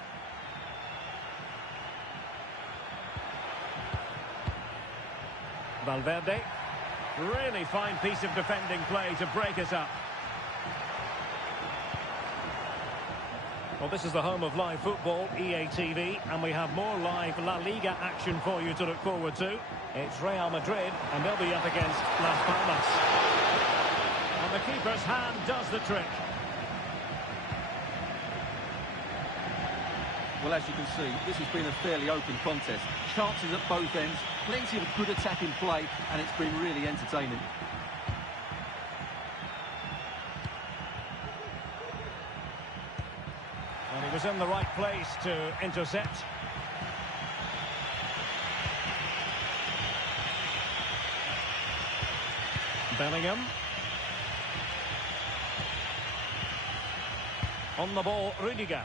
Valverde. Really fine piece of defending play to break it up. Well, this is the home of live football, EA TV, and we have more live La Liga action for you to look forward to. It's Real Madrid, and they'll be up against Las Palmas. And the keeper's hand does the trick. Well, as you can see, this has been a fairly open contest. Chances at both ends, plenty of good attacking play, and it's been really entertaining. And he was in the right place to intercept. Bellingham. On the ball, Rudiger.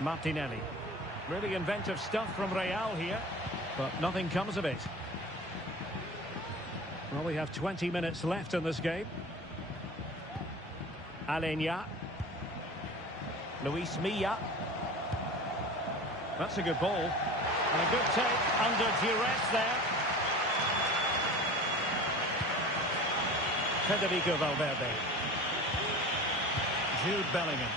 Martinelli. Really inventive stuff from Real here, but nothing comes of it. Well, we have 20 minutes left in this game. Alenia. Luis Milla. That's a good ball. And a good take under duress there. Federico Valverde. Jude Bellingham.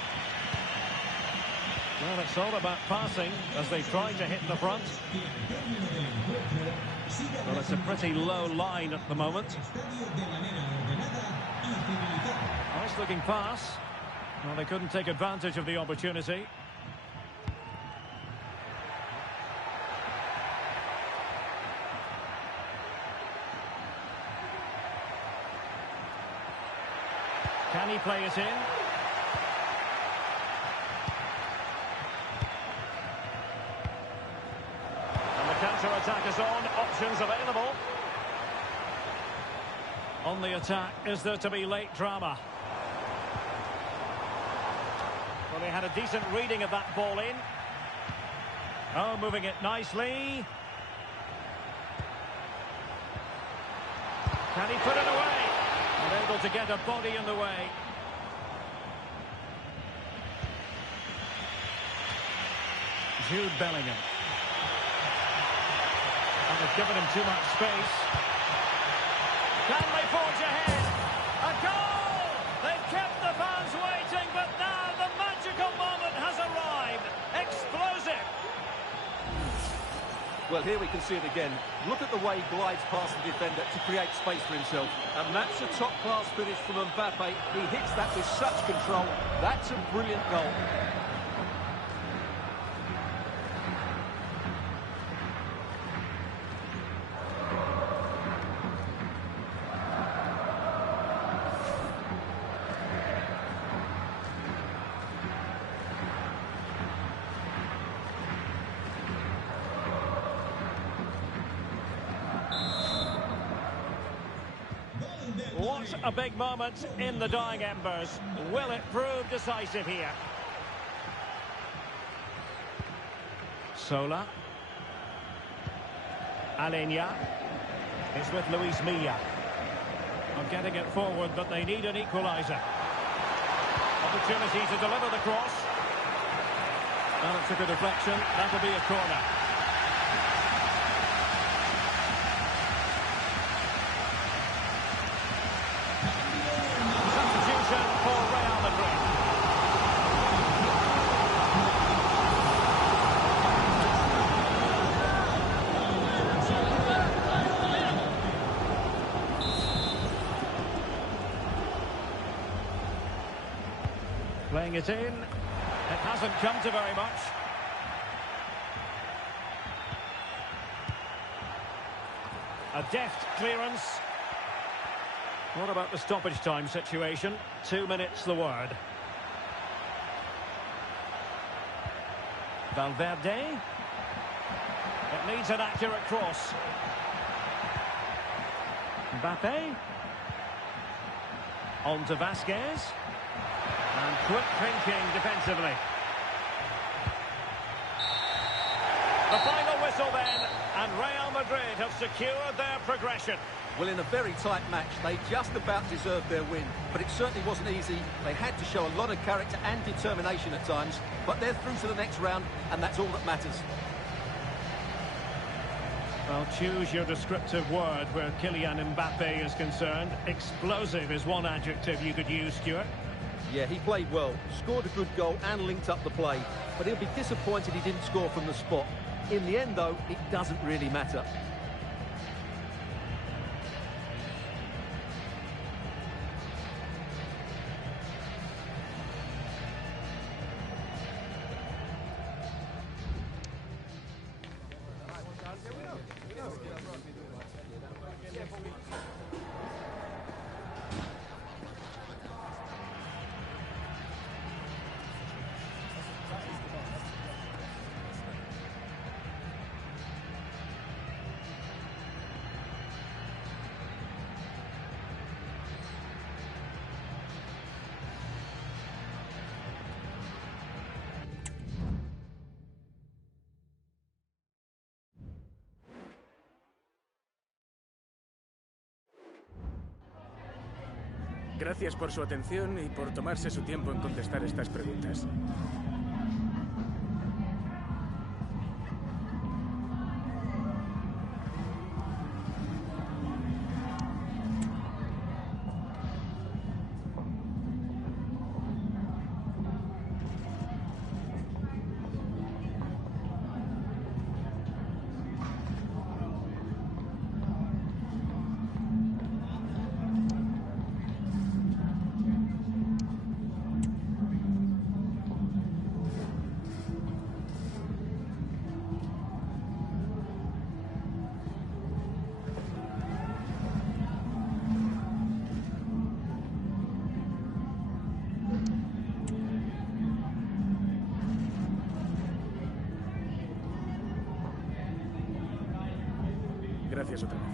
Well, it's all about passing as they try to hit the front. Well, it's a pretty low line at the moment. Nice looking pass. Well, they couldn't take advantage of the opportunity. Can he play it in? Counter-attack is on, options available. On the attack, is there to be late drama? Well, they had a decent reading of that ball in. Oh, moving it nicely. Can he put it away? And able to get a body in the way. Jude Bellingham. they've given him too much space. Can they forge ahead? A goal! They've kept the fans waiting, but now the magical moment has arrived. Explosive! Well, here we can see it again. Look at the way he glides past the defender to create space for himself. And that's a top-class finish from Mbappe. He hits that with such control. That's a brilliant goal. What a big moment in the dying embers. Will it prove decisive here? Sola. Alenia. It's with Luis Milla. I'm getting it forward, but they need an equaliser. Opportunity to deliver the cross. And it's a good deflection. That'll be a corner. Playing it in. It hasn't come to very much. A deft clearance. What about the stoppage time situation? 2 minutes the word. Valverde. It needs an accurate cross. Mbappe. On to Vasquez. And quick thinking defensively. The final whistle then, and Real Madrid have secured their progression. Well, in a very tight match, they just about deserved their win. But it certainly wasn't easy. They had to show a lot of character and determination at times. But they're through to the next round, and that's all that matters. Well, choose your descriptive word where Kylian Mbappe is concerned. Explosive is one adjective you could use, Stuart. Yeah, he played well, scored a good goal and linked up the play. But he'll be disappointed he didn't score from the spot. In the end, though, it doesn't really matter. Gracias por su atención y por tomarse su tiempo en contestar estas preguntas. Gracias otra vez.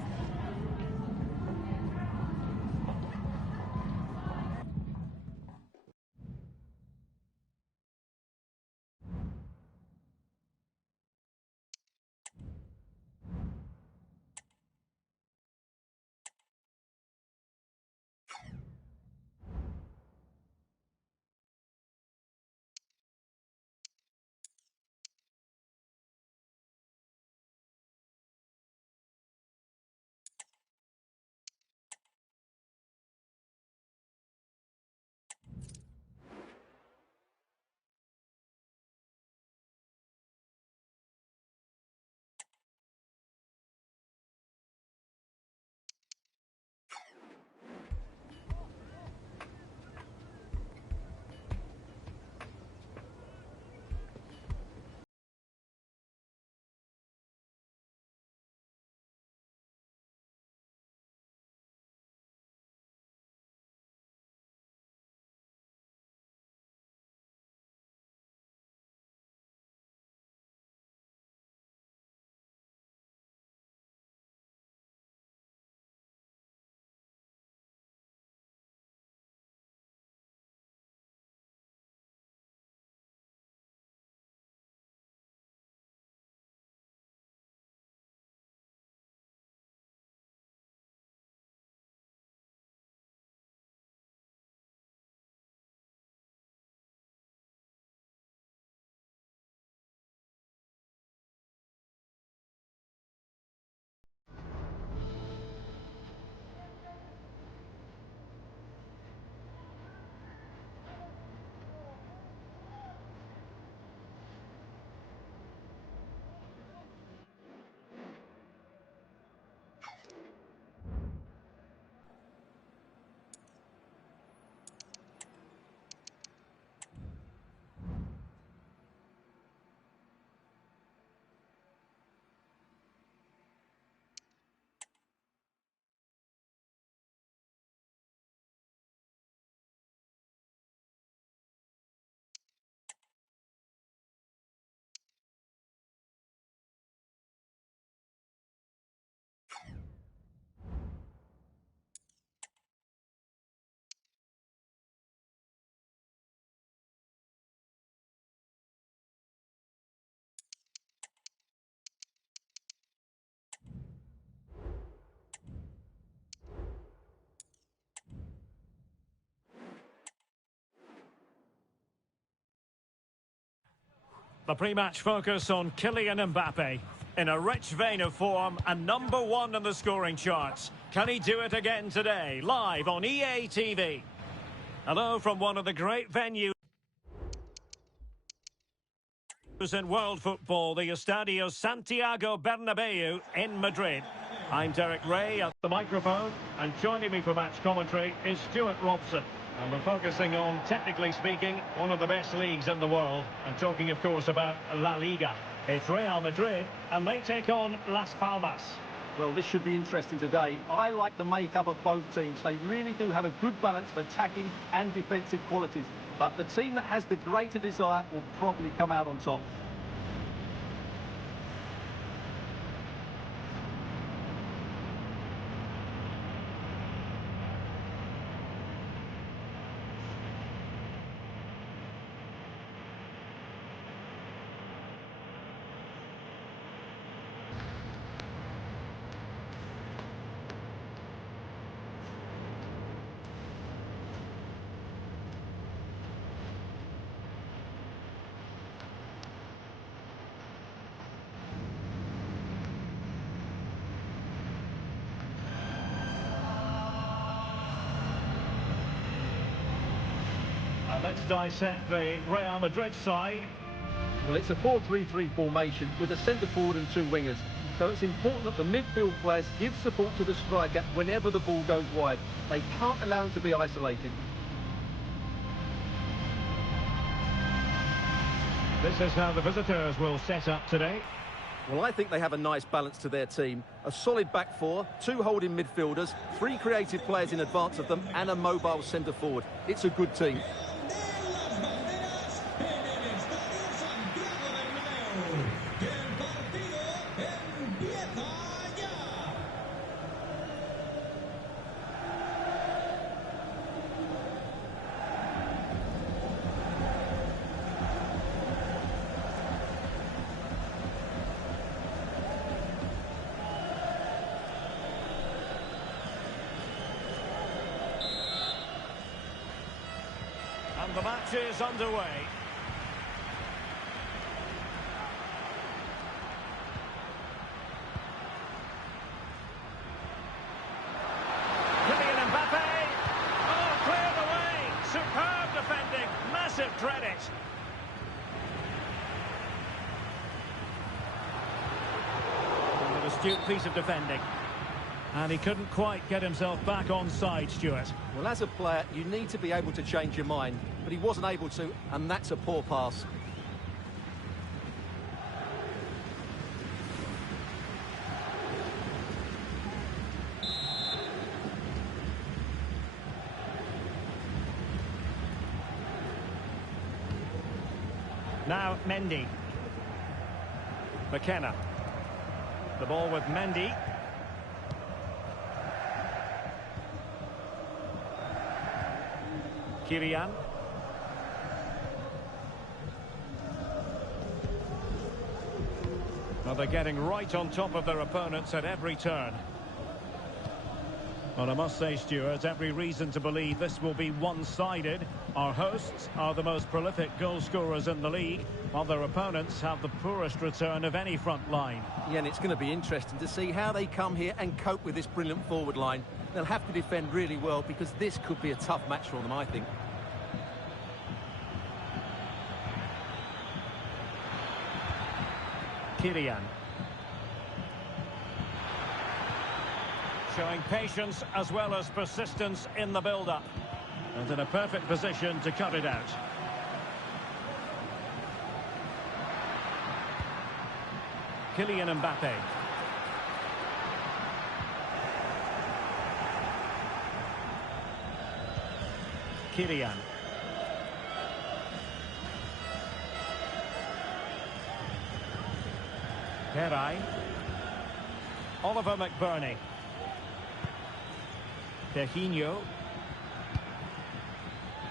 The pre-match focus on Kylian Mbappe. In a rich vein of form and #1 in the scoring charts. Can he do it again today? Live on EA TV. Hello from one of the great venues in world football, the Estadio Santiago Bernabeu in Madrid. I'm Derek Ray at the microphone, and joining me for match commentary is Stuart Robson. And we're focusing on, technically speaking, one of the best leagues in the world. And talking, of course, about La Liga. It's Real Madrid, and they take on Las Palmas. Well, this should be interesting today. I like the makeup of both teams. They really do have a good balance of attacking and defensive qualities. But the team that has the greater desire will probably come out on top. Let's dissect the Real Madrid side. Well, it's a 4-3-3 formation with a centre forward and 2 wingers. So it's important that the midfield players give support to the striker whenever the ball goes wide. They can't allow him to be isolated. This is how the visitors will set up today. Well, I think they have a nice balance to their team. A solid back four, 2 holding midfielders, 3 creative players in advance of them, and a mobile centre forward. It's a good team. And the match is underway. Kylian Mbappe. Oh, cleared away. Superb defending. Massive credit. An astute piece of defending. And he couldn't quite get himself back on side, Stuart. Well, as a player, you need to be able to change your mind, but he wasn't able to, and that's a poor pass. Now Mendy. McKenna. The ball with Mendy. Kylian. Well, they're getting right on top of their opponents at every turn. Well, I must say, Stuart, every reason to believe this will be one-sided. Our hosts are the most prolific goal scorers in the league, while their opponents have the poorest return of any front line. Yeah, and it's going to be interesting to see how they come here and cope with this brilliant forward line. They'll have to defend really well because this could be a tough match for them, I think. Kylian. Showing patience as well as persistence in the build-up. And in a perfect position to cut it out. Kylian Mbappe. Kylian. Perai. Oliver McBurney. Pejinho.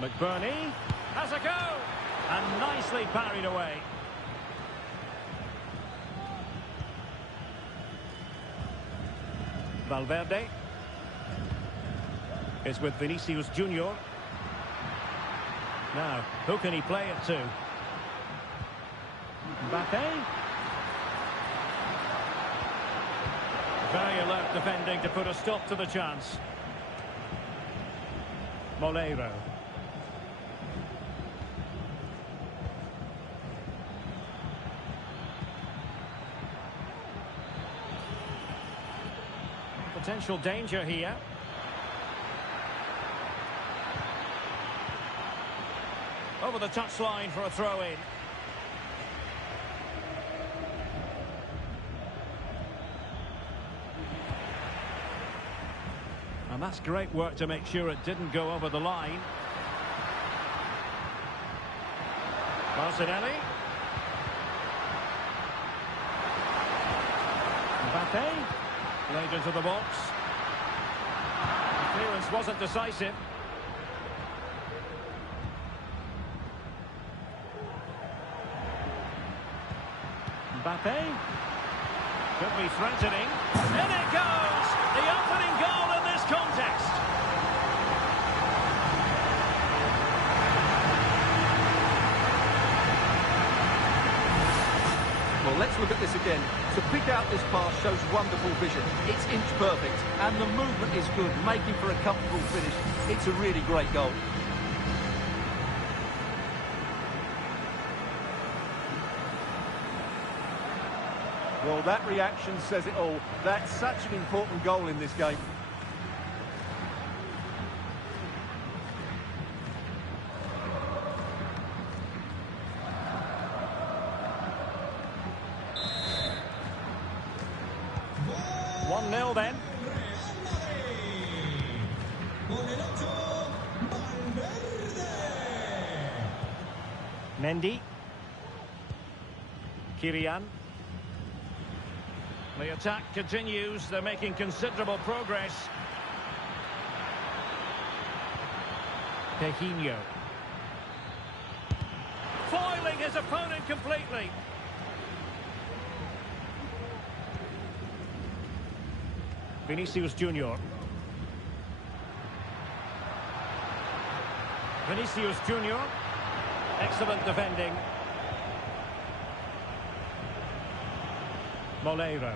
McBurney has a go, and nicely parried away. Valverde is with Vinicius Junior. Now, who can he play it to? Mbappe. Very alert defending to put a stop to the chance. Moleiro. Potential danger here. Over the touchline for a throw-in. And that's great work to make sure it didn't go over the line. Martinelli. Mbappe. Played into the box. The clearance wasn't decisive. Mbappe. Could be threatening. In it goes! The opening goal in this contest. Well, let's look at this again. To pick out this pass shows wonderful vision. It's inch perfect, and the movement is good, making for a comfortable finish. It's a really great goal. Well, that reaction says it all. That's such an important goal in this game. Then. Mendy. Kylian. The attack continues. They're making considerable progress. Coutinho. Foiling his opponent completely. Vinicius Junior. Vinicius Junior. Excellent defending. Moleiro.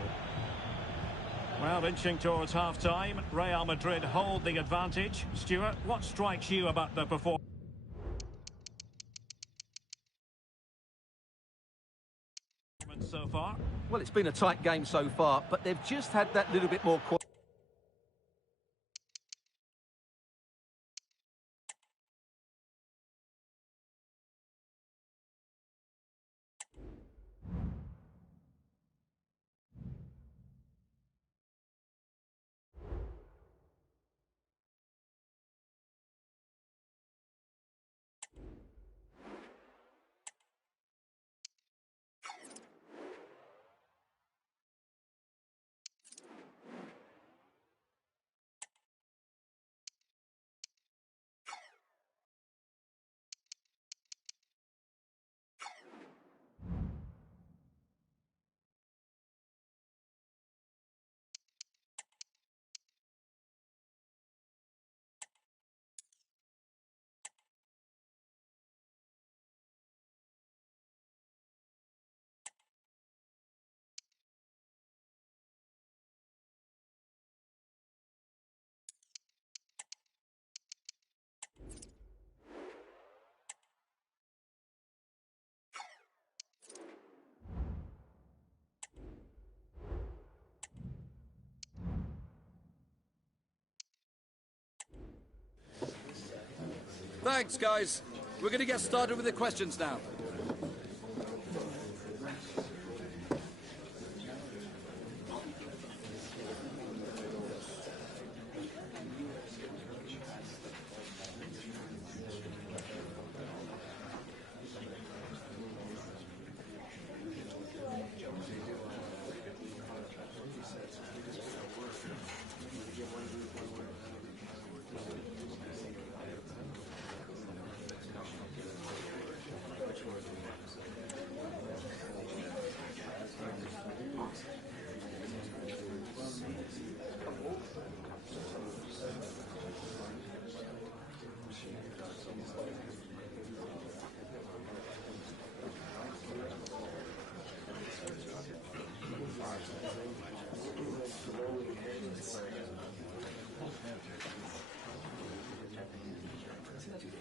Well, inching towards half-time. Real Madrid hold the advantage. Stuart, what strikes you about the performance so far? Well, it's been a tight game so far, but they've just had that little bit more quality. Thanks, guys. We're going to get started with the questions now.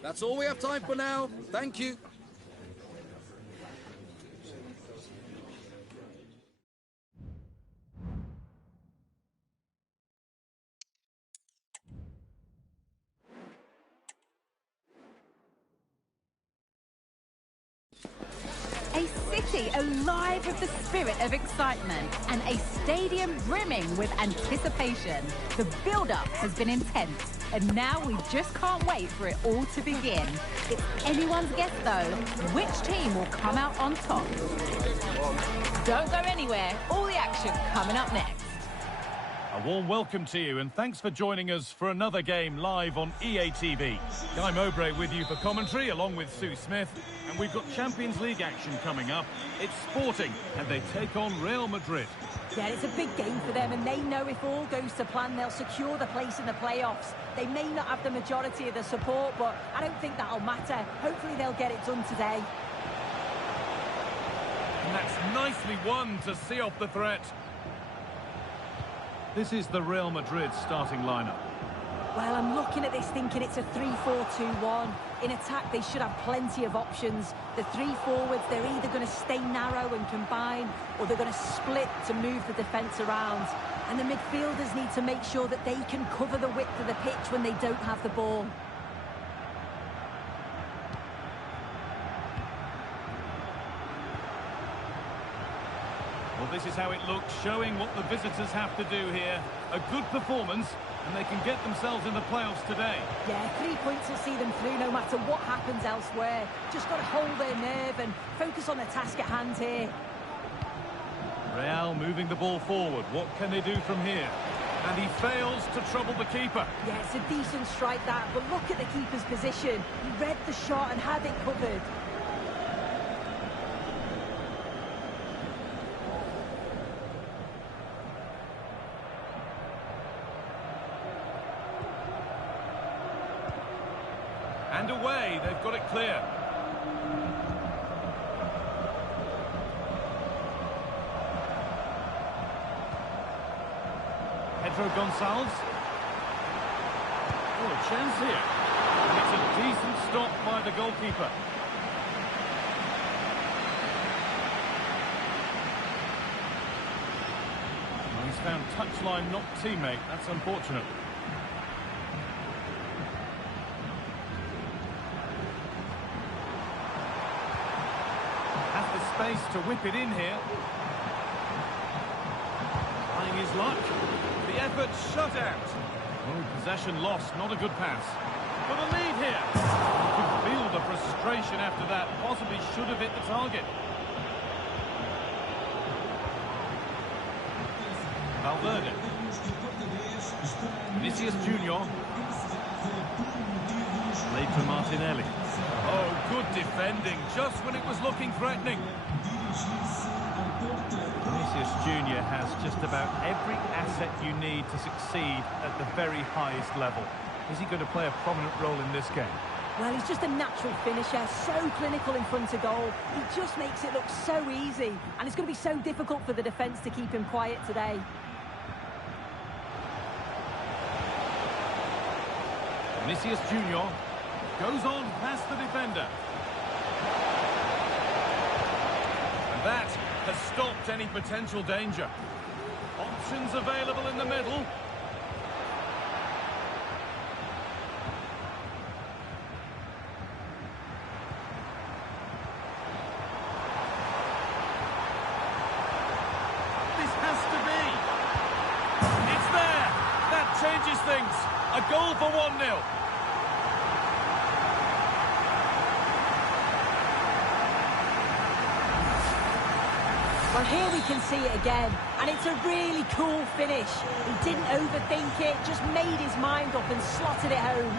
That's all we have time for now. Thank you. A city alive with the spirit of excitement and a stadium brimming with anticipation. The build-up has been intense, and now we just can't wait for it all to begin. It's anyone's guess, though, which team will come out on top. Don't go anywhere. All the action coming up next. A warm welcome to you, and thanks for joining us for another game live on EA TV. Guy Mowbray with you for commentary, along with Sue Smith. And we've got Champions League action coming up. It's Sporting, and they take on Real Madrid. Yeah, it's a big game for them, and they know if all goes to plan, they'll secure the place in the playoffs. They may not have the majority of the support, but I don't think that'll matter. Hopefully they'll get it done today. And that's nicely won to see off the threat. This is the Real Madrid starting lineup. Well, I'm looking at this thinking it's a 3-4-2-1. In attack, they should have plenty of options. The three forwards, they're either going to stay narrow and combine, or they're going to split to move the defence around. And the midfielders need to make sure that they can cover the width of the pitch when they don't have the ball. Well, this is how it looks, showing what the visitors have to do here. A good performance, and they can get themselves in the playoffs today. Yeah, 3 points will see them through no matter what happens elsewhere. Just got to hold their nerve and focus on the task at hand here. Real moving the ball forward. What can they do from here? And he fails to trouble the keeper. Yeah, it's a decent strike that, but look at the keeper's position. He read the shot and had it covered. And away, they've got it clear. Pedro Gonçalves. Oh, a chance here. And it's a decent stop by the goalkeeper. Well, he's found touchline, not teammate. That's unfortunate. Space to whip it in here. Trying his luck. The effort shut out. Oh, possession lost. Not a good pass. For the lead here. You can feel the frustration after that. Possibly should have hit the target. Valverde. Vinicius Junior. Played to Martinelli. Oh, good defending, just when it was looking threatening. Vinicius Junior has just about every asset you need to succeed at the very highest level. Is he going to play a prominent role in this game? Well, he's just a natural finisher, so clinical in front of goal. He just makes it look so easy, and it's going to be so difficult for the defence to keep him quiet today. Vinicius Junior goes on past the defender. And that has stopped any potential danger. Options available in the middle. This has to be. It's there. That changes things. A goal for 1-0. Well, here we can see it again, and it's a really cool finish. He didn't overthink it, just made his mind up and slotted it home.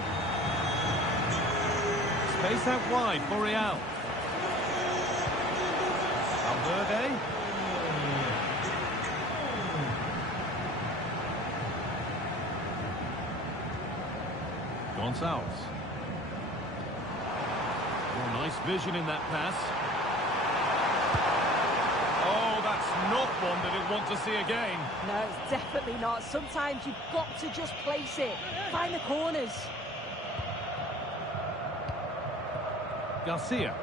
Space out wide for Real. Valverde. Gonçalves. Oh, nice vision in that pass. Oh, that's not one that he'll want to see again. No, it's definitely not. Sometimes you've got to just place it. Find the corners. Garcia.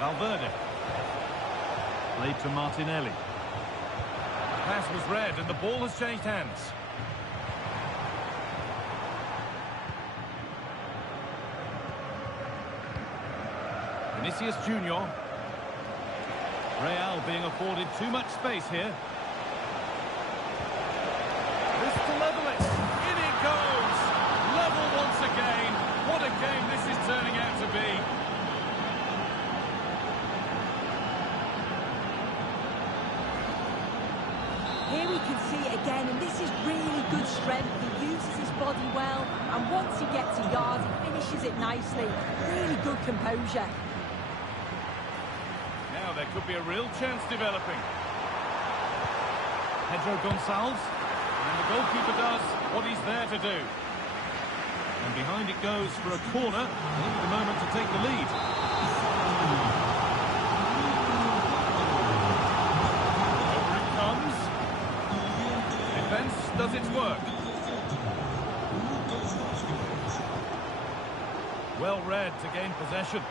Valverde. Played to Martinelli. The pass was read and the ball has changed hands. Vinicius Junior. Real being afforded too much space here. This to level it. In it goes. Level once again. What a game this is turning out to be. Here we can see it again, and this is really good strength. He uses his body well, and once he gets a yard, he finishes it nicely. Really good composure. Now there could be a real chance developing. Pedro Gonçalves, and the goalkeeper does what he's there to do. And behind it goes for a corner. Maybe the moment to take the lead. Over it comes. Defence does its work. Well read to gain possession.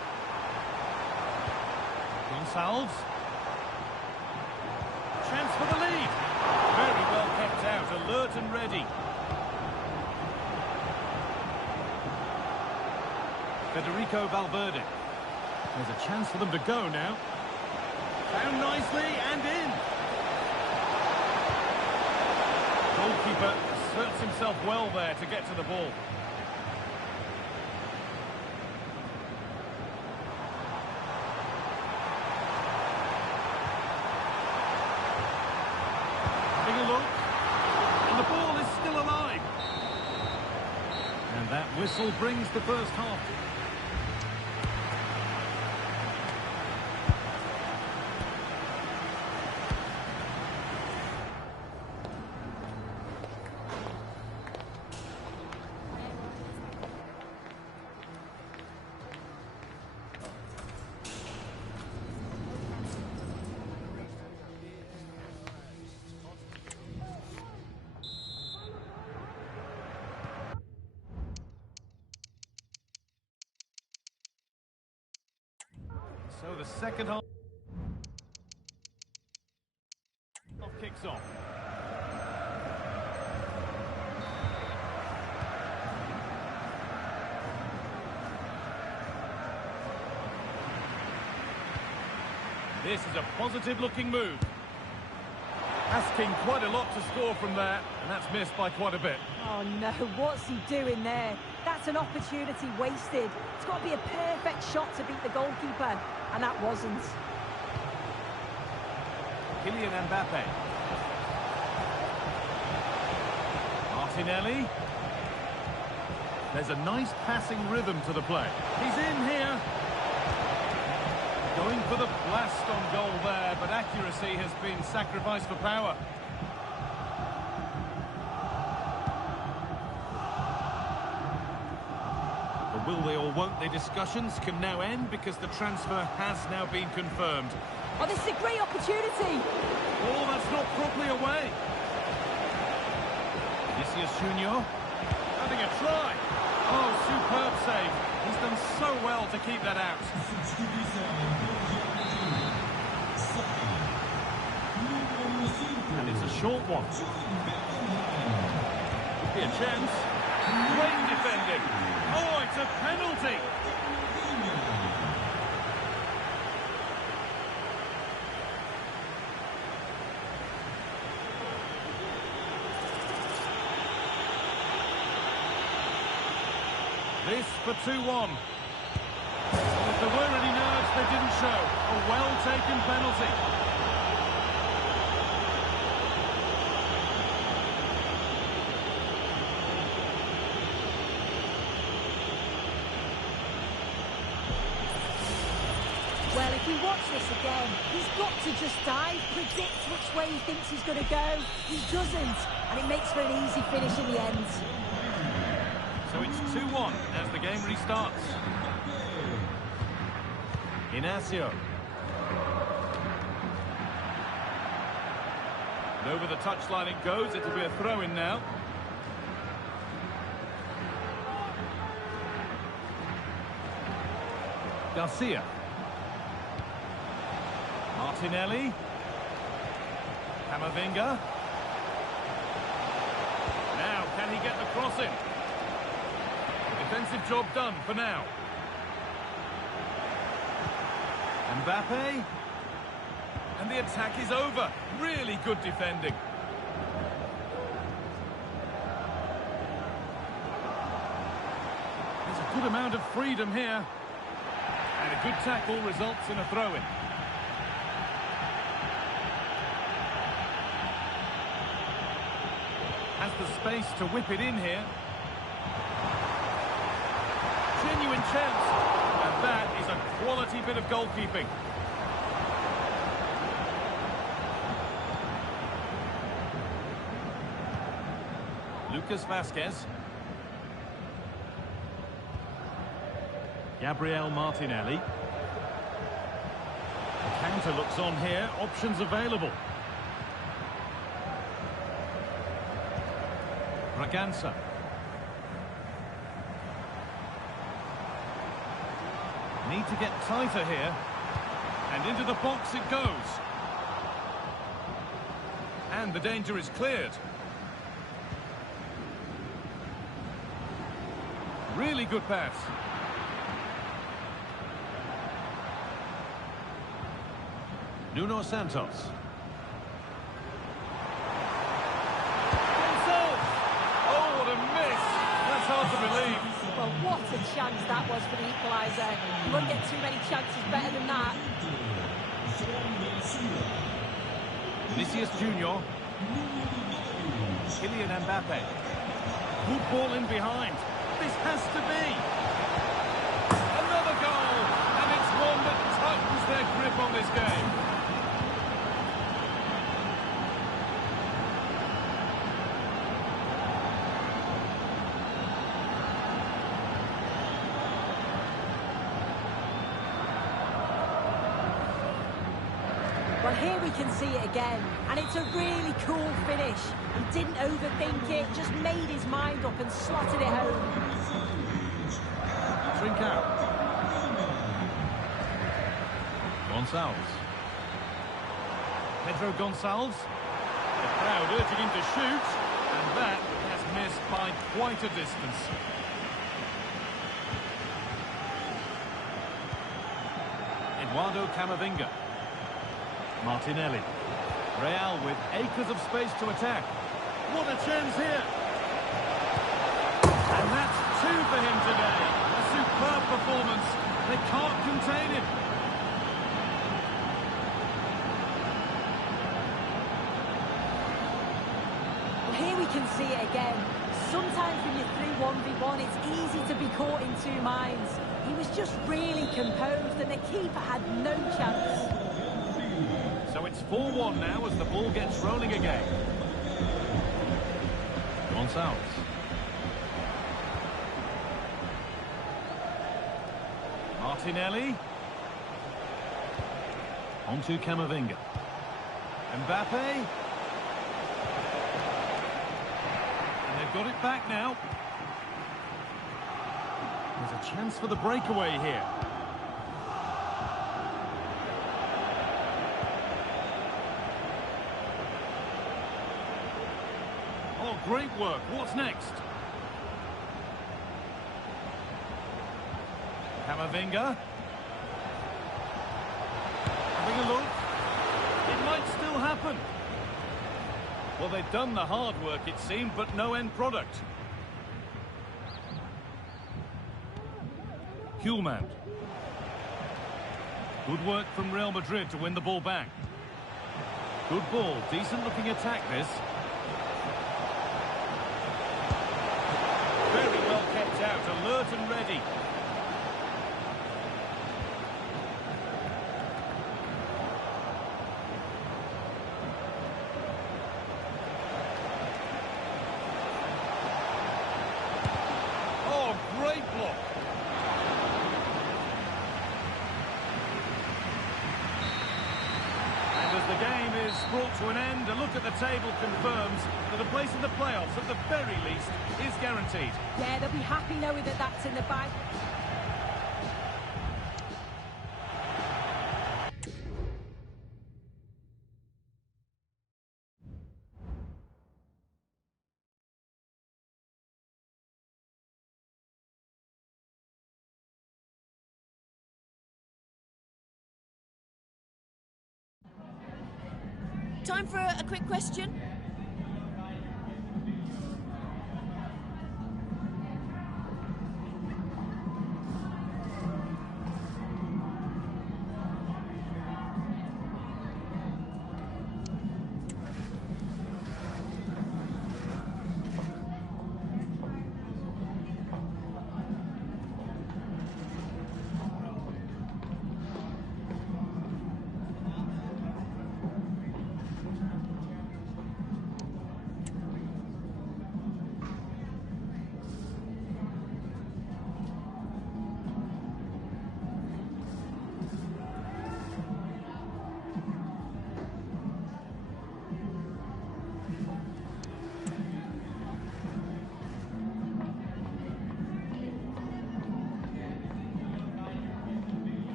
Gonçalves. Chance for the lead. Very well kept out, alert and ready. Federico Valverde. There's a chance for them to go now. Found nicely and in. Goalkeeper asserts himself well there to get to the ball. Having a look. And the ball is still alive. And that whistle brings the first half. So the second half kicks off. This is a positive-looking move. Asking quite a lot to score from there, and that's missed by quite a bit. Oh no, what's he doing there? That's an opportunity wasted. It's got to be a perfect shot to beat the goalkeeper, and that wasn't. Kylian Mbappe. Martinelli. There's a nice passing rhythm to the play. He's in here. Going for the blast on goal there, but accuracy has been sacrificed for power. The will they or won't they discussions can now end because the transfer has now been confirmed. Oh, this is a great opportunity. Oh, that's not properly away. Vinicius Junior having a try. Oh, superb save. He's done so well to keep that out. And it's a short one. Could be a chance. Great defending. Oh, it's a penalty. This for 2-1. If there were any nerves, they didn't show. A well-taken penalty. Well, if we watch this again, he's got to just dive, predict which way he thinks he's going to go. He doesn't, and it makes for an easy finish in the end. So it's 2-1 as the game restarts. Inacio. And over the touchline it goes. It'll be a throw-in now. Garcia. Martinelli. Camavinga. Now, can he get the cross in? Defensive job done for now. Mbappe. And the attack is over. Really good defending. There's a good amount of freedom here. And a good tackle results in a throw-in. Has the space to whip it in here. Genuine chance. And that is a quality bit of goalkeeping. Lucas Vazquez. Gabriel Martinelli. The counter looks on here. Options available. Braganza. Need to get tighter here. And into the box it goes. And the danger is cleared. Really good pass. Nuno Santos. Oh, what a miss! That's hard to believe. Well, what a chance that was for the equaliser. You won't get too many chances better than that. Vinicius Junior. Kylian Mbappe. Good ball in behind. This has to be. Another goal! And it's one that tightens their grip on this game. Well, here we can see it again, and it's a really cool finish. He didn't overthink it, just made his mind up and slotted it home. Trincao. Gonçalves. Pedro Gonçalves. The crowd urging him to shoot, and that has missed by quite a distance. Eduardo Camavinga. Martinelli. Real with acres of space to attack. What a chance here! And that's two for him today. A superb performance. They can't contain him. Well, here we can see it again. Sometimes when you're through 1v1, it's easy to be caught in two minds. He was just really composed, and the keeper had no chance. So it's 4-1 now as the ball gets rolling again. Gonçalves. Martinelli. On to Camavinga. Mbappe. And they've got it back now. There's a chance for the breakaway here. Oh, great work. What's next? Camavinga. Having a look. It might still happen. Well, they've done the hard work, it seemed, but no end product. Hulman. Good work from Real Madrid to win the ball back. Good ball. Decent looking attack, this. Very well kept out, alert and ready. Oh, great block. And as the game is brought to an end, a look at the table confirms that a place in the playoffs, at the very least, is guaranteed. Yeah, they'll be happy knowing that that's in the bag. Time for a quick question?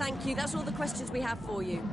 Thank you. That's all the questions we have for you.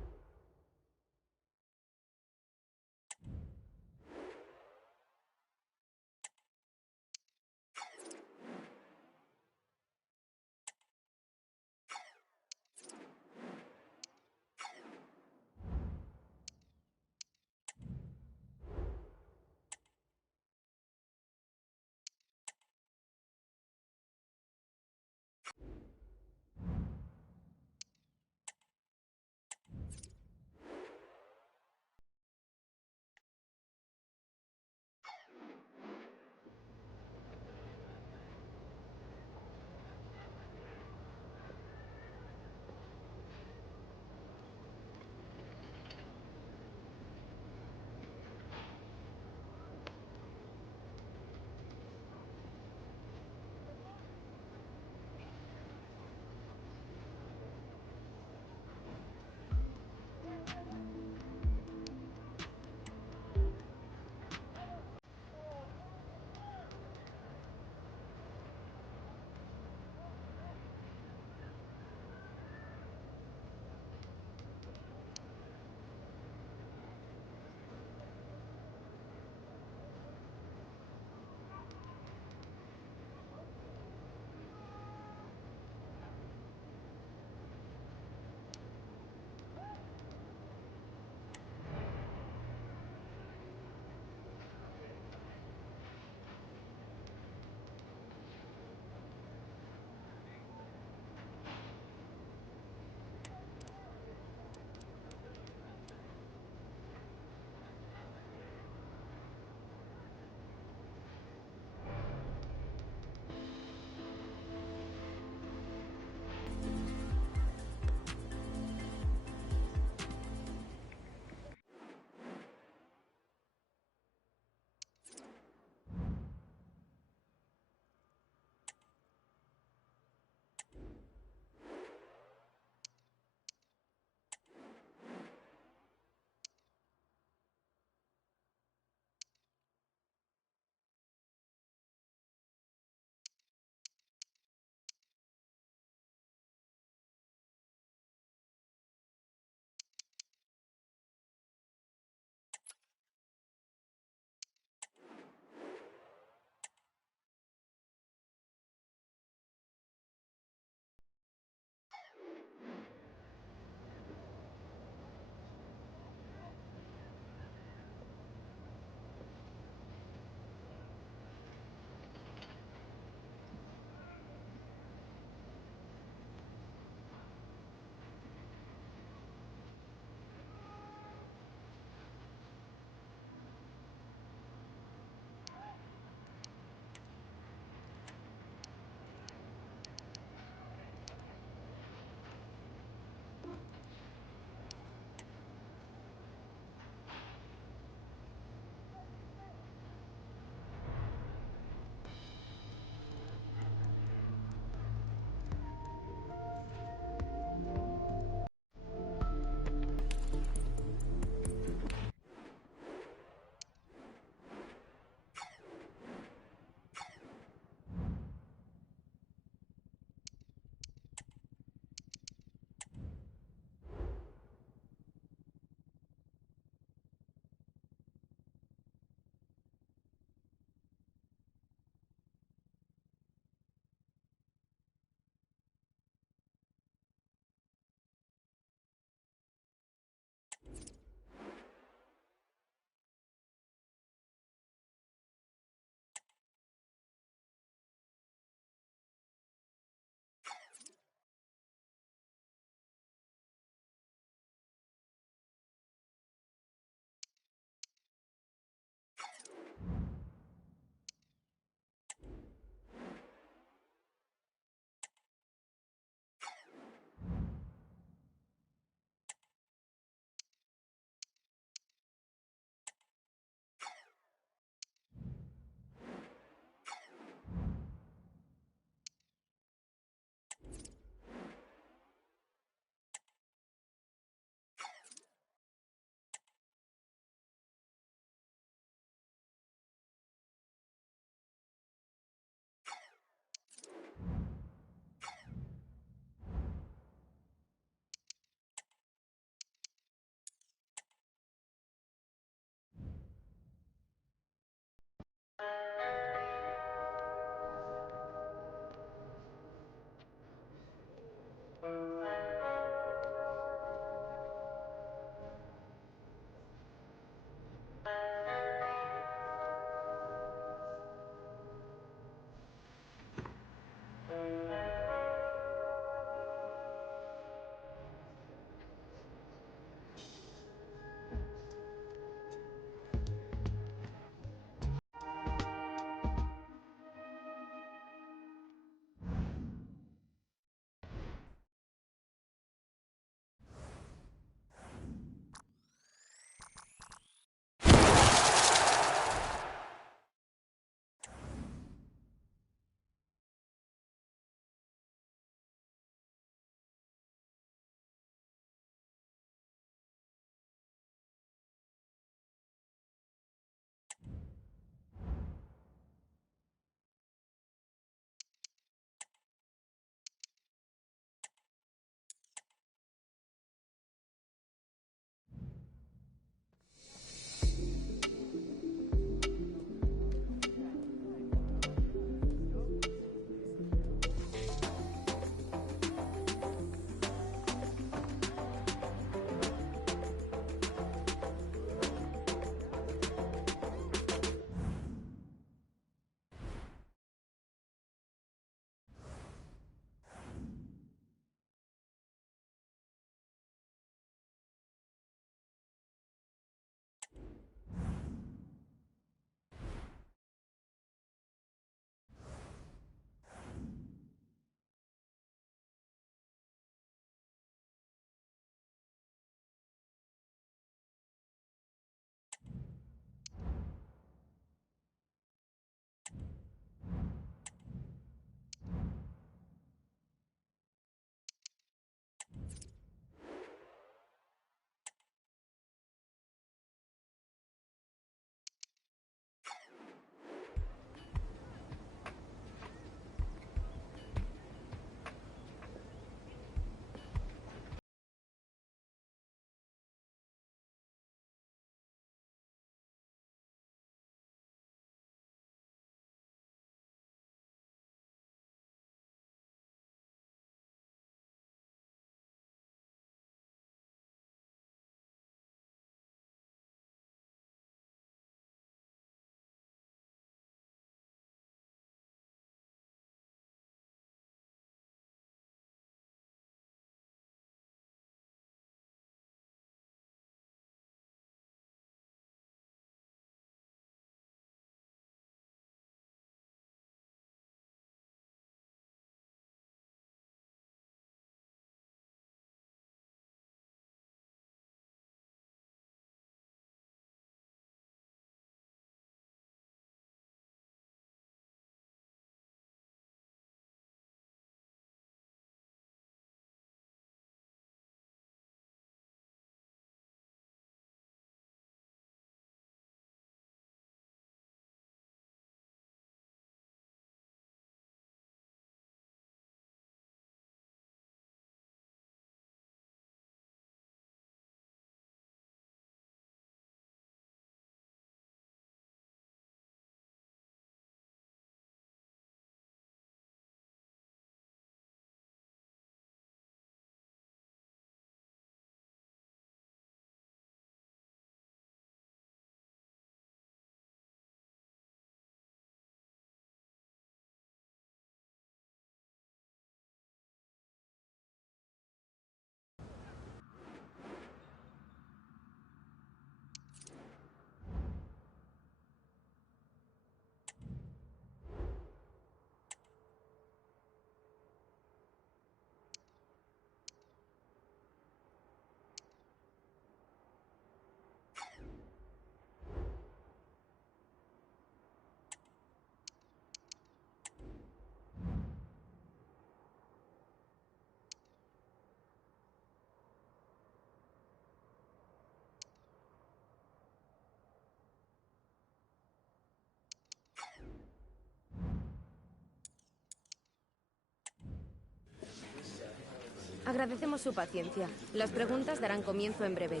Agradecemos su paciencia. Las preguntas darán comienzo en breve.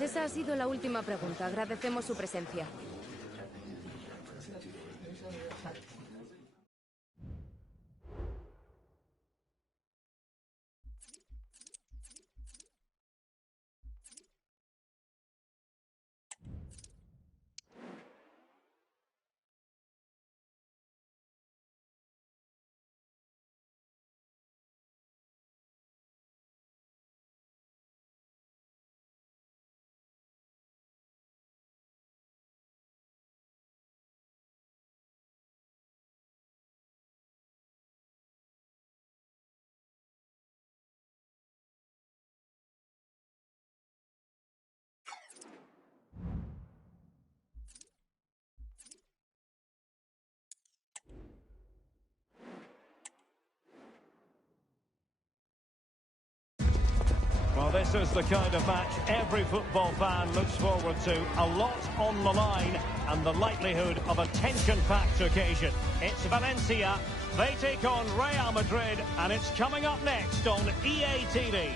Esa ha sido la última pregunta. Agradecemos su presencia. Well, this is the kind of match every football fan looks forward to. A lot on the line and the likelihood of a tension-packed occasion. It's Valencia. They take on Real Madrid, and it's coming up next on EA TV.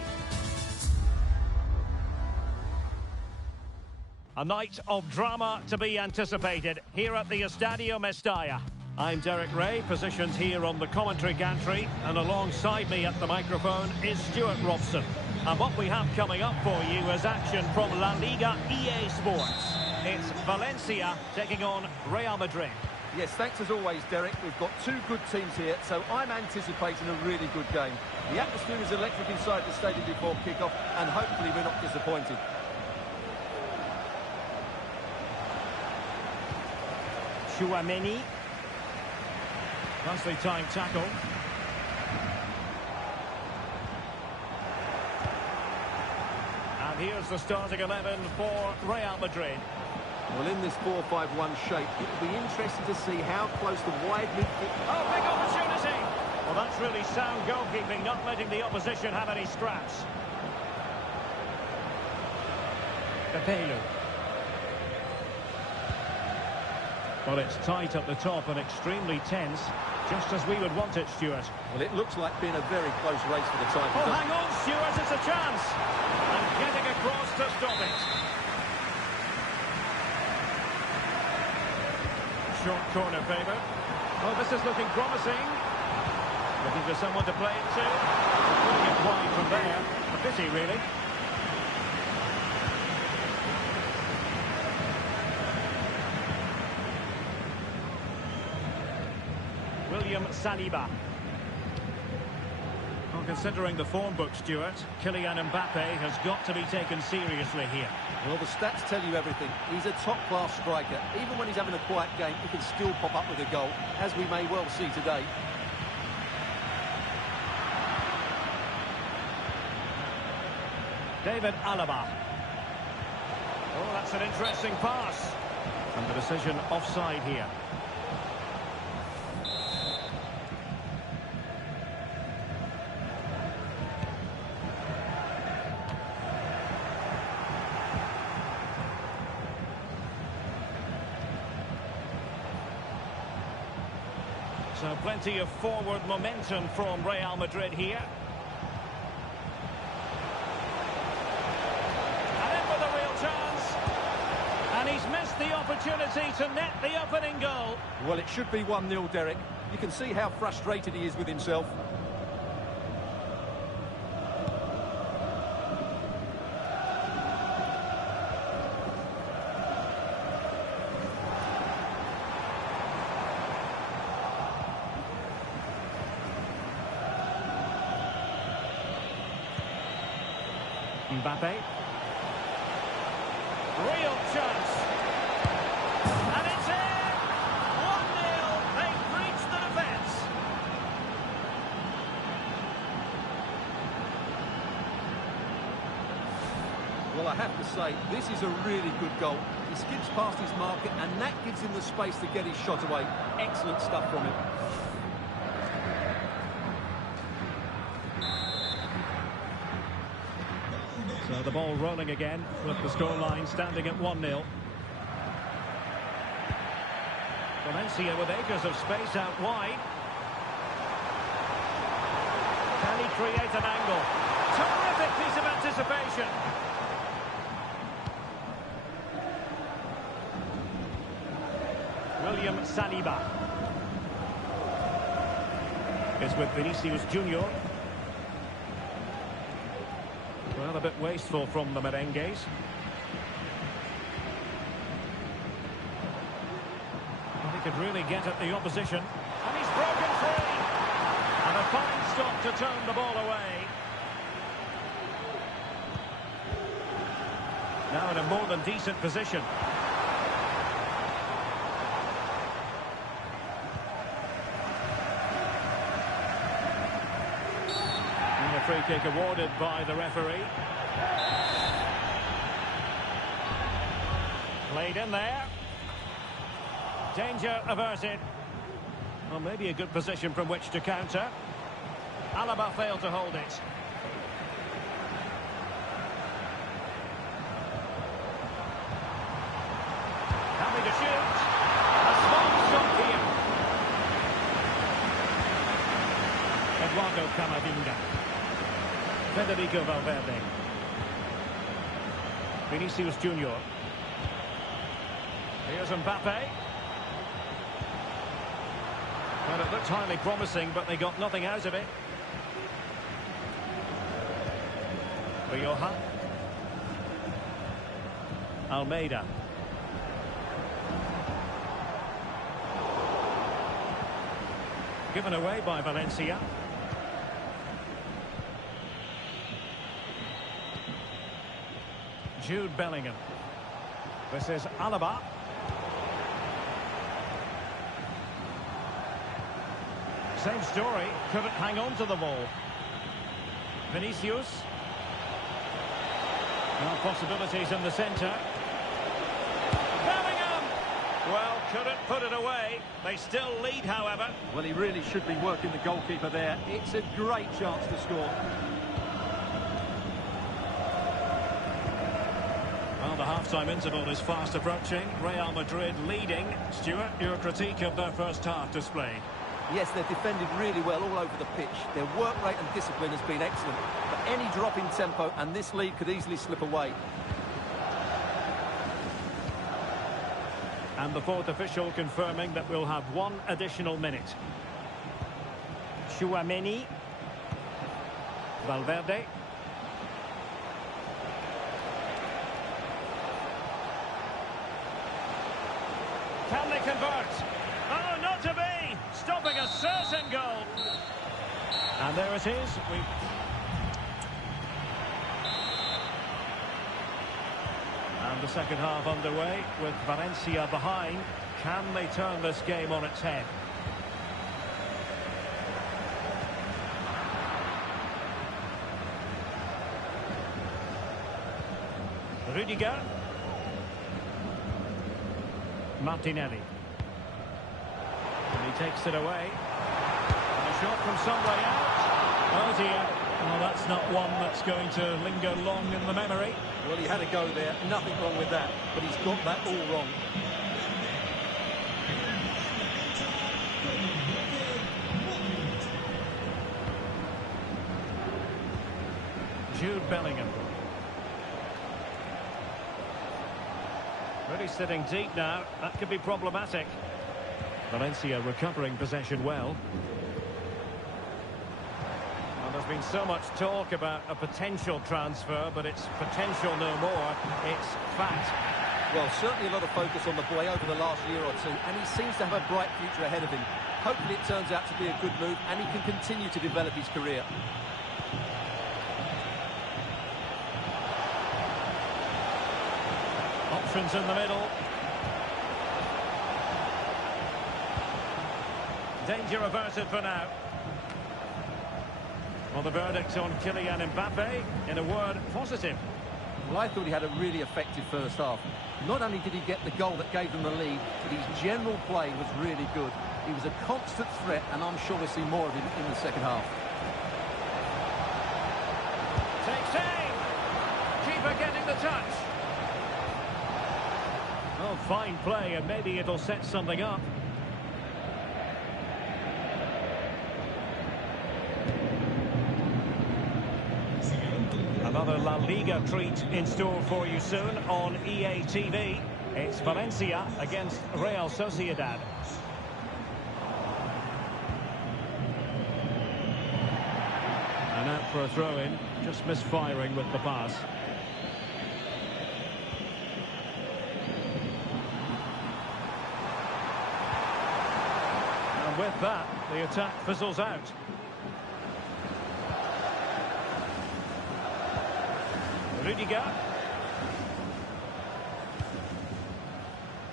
A night of drama to be anticipated here at the Estadio Mestalla. I'm Derek Ray, positioned here on the commentary gantry, and alongside me at the microphone is Stuart Robson. And what we have coming up for you is action from La Liga EA Sports. It's Valencia taking on Real Madrid. Yes, thanks as always, Derek. We've got two good teams here, so I'm anticipating a really good game. The atmosphere is electric inside the stadium before kick-off, and hopefully we're not disappointed. Chouameni. Nicely timed tackle. And here's the starting 11 for Real Madrid. Well, in this 4-5-1 shape, it'll be interesting to see how close the wide midfield... Oh, big opportunity! Well, that's really sound goalkeeping, not letting the opposition have any scraps. Capello. Well, it's tight at the top and extremely tense, just as we would want it, Stuart. Well, it looks like being a very close race for the title. Oh, hang on, Stuart, it's a chance! And getting across to stop it. Short corner favour. Oh, this is looking promising. Looking for someone to play it to. Putting it wide from there. A pity, really. William Saliba. Well, considering the form book, Stuart, Kylian Mbappe has got to be taken seriously here. Well, the stats tell you everything. He's a top-class striker. Even when he's having a quiet game, he can still pop up with a goal, as we may well see today. David Alaba. Oh, that's an interesting pass. And the decision offside here. So plenty of forward momentum from Real Madrid here. And in with a real chance. And he's missed the opportunity to net the opening goal. Well, it should be 1-0, Derek. You can see how frustrated he is with himself. Mbappe. Real chance. And it's in! 1-0. They've breached the defence. Well, I have to say, this is a really good goal. He skips past his marker, and that gives him the space to get his shot away. Excellent stuff from him. So the ball rolling again with the scoreline standing at 1-0. Valencia with acres of space out wide. Can he create an angle? Terrific piece of anticipation. William Saliba is with Vinicius Junior. Well, a bit wasteful from the merengues. Well, he could really get at the opposition. And he's broken free. And a fine stop to turn the ball away. Now in a more than decent position. Free kick awarded by the referee. Played in there. Danger averted. Well, maybe a good position from which to counter. Alaba failed to hold it. Coming to shoot. A small shot here. Eduardo Camavinga. Federico Valverde. Vinicius Junior. Here's Mbappe. Well, it looked highly promising, but they got nothing out of it. Rioja. Almeida. Given away by Valencia. Jude Bellingham. This is Alaba. Same story. Couldn't hang on to the ball. Vinicius. No possibilities in the centre. Bellingham! Well, couldn't put it away. They still lead, however. Well, he really should be working the goalkeeper there. It's a great chance to score. Well, the half-time interval is fast approaching. Real Madrid leading. Stuart, your critique of their first half display. Yes, they've defended really well all over the pitch. Their work rate and discipline has been excellent. But any drop in tempo and this lead could easily slip away. And the fourth official confirming that we'll have one additional minute. Tchouaméni. Valverde. Can they convert? Oh, not to be! Stopping a certain goal. And there it is. And the second half underway with Valencia behind. Can they turn this game on its head? Rudiger. Martinelli. And he takes it away. And a shot from some way out. Oh dear. Well, that's not one that's going to linger long in the memory. Well, he had a go there. Nothing wrong with that. But he's got that all wrong. Jude Bellingham. Really sitting deep now. That could be problematic. Valencia recovering possession well. Well, there's been so much talk about a potential transfer, but it's potential no more. It's fact. Well, certainly a lot of focus on the boy over the last year or two, and he seems to have a bright future ahead of him. Hopefully it turns out to be a good move, and he can continue to develop his career. options in the middle. Danger averted for now. Well, the verdict on Kylian Mbappe, in a word, positive. Well, I thought he had a really effective first half. Not only did he get the goal that gave them the lead, but his general play was really good. He was a constant threat, and I'm sure we'll see more of him in the second half. Takes aim! Keeper getting the touch. Oh, fine play, and maybe it'll set something up. Another La Liga treat in store for you soon on EA TV. It's Valencia against Real Sociedad. And out for a throw-in, just misfiring with the pass. And with that, the attack fizzles out. Rudiger.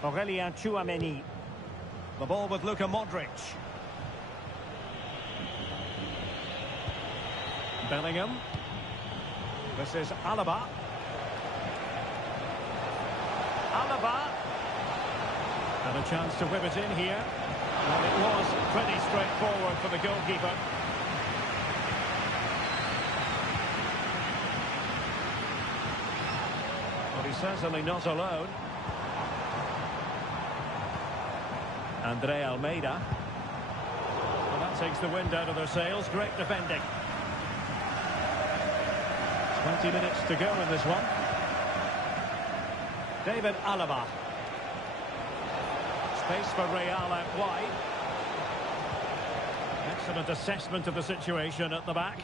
Aurelien Tchouameni. The ball with Luka Modric. Bellingham. This is Alaba. Alaba. And a chance to whip it in here. And it was pretty straightforward for the goalkeeper. But he's certainly not alone. Andre Almeida. Well, that takes the wind out of their sails. Great defending. 20 minutes to go in this one. David Alaba. Space for Real out wide. Excellent assessment of the situation at the back.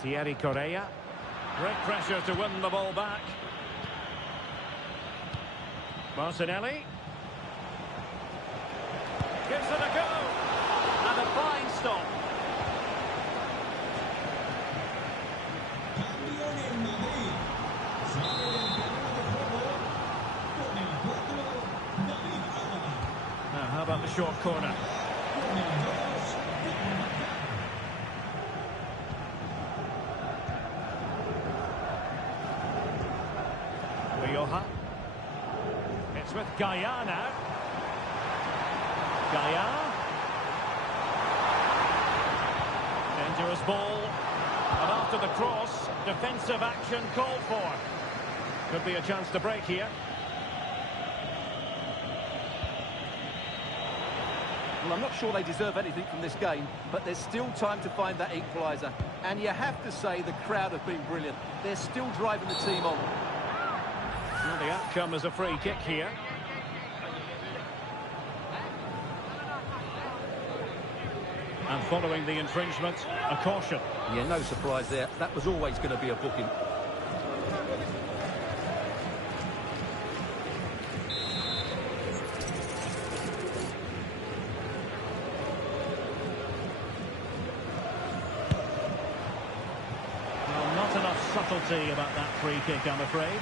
Thierry Correa. Great pressure to win the ball back. Martinelli. Gives it a go. And a fine stop. Now, how about the short corner? Rioja. It's with Gaia now. Gaia. Dangerous ball. And after the cross, defensive action called for. Could be a chance to break here. Well, I'm not sure they deserve anything from this game, but there's still time to find that equaliser. And you have to say the crowd have been brilliant. They're still driving the team on. Well, the outcome is a free kick here. And following the infringement, a caution. Yeah, no surprise there. That was always going to be a booking. Well, not enough subtlety about that free kick, I'm afraid.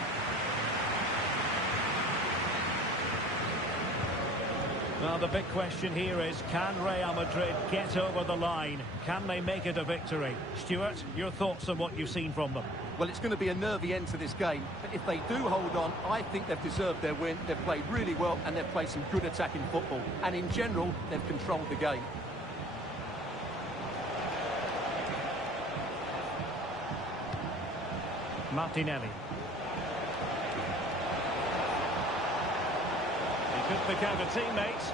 Well, the big question here is, can Real Madrid get over the line? Can they make it a victory? Stuart, your thoughts on what you've seen from them? Well, it's going to be a nervy end to this game, but if they do hold on, I think they've deserved their win. They've played really well, and they've played some good attacking football. And in general, they've controlled the game. Martinelli. He could pick out a teammate.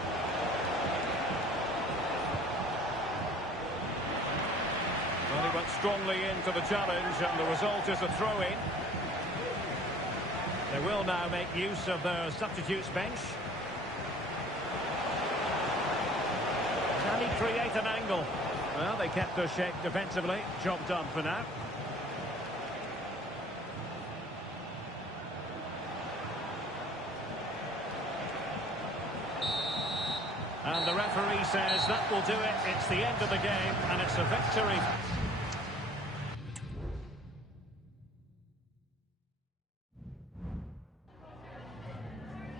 Well, he went strongly into the challenge, and the result is a throw-in. They will now make use of their substitutes bench. Can he create an angle? Well, they kept their shape defensively. Job done for now. And the referee says that will do it. It's the end of the game, and it's a victory.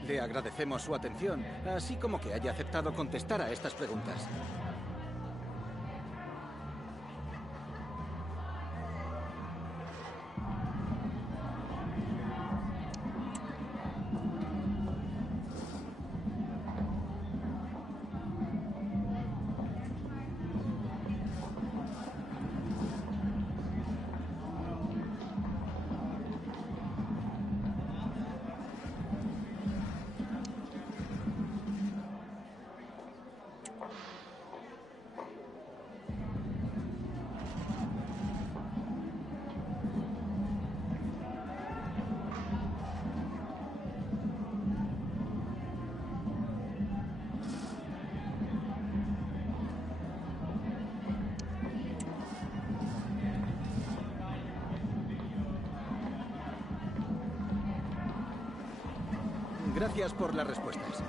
Le agradecemos su atención, así como que haya aceptado contestar a estas preguntas. Gracias por las respuestas.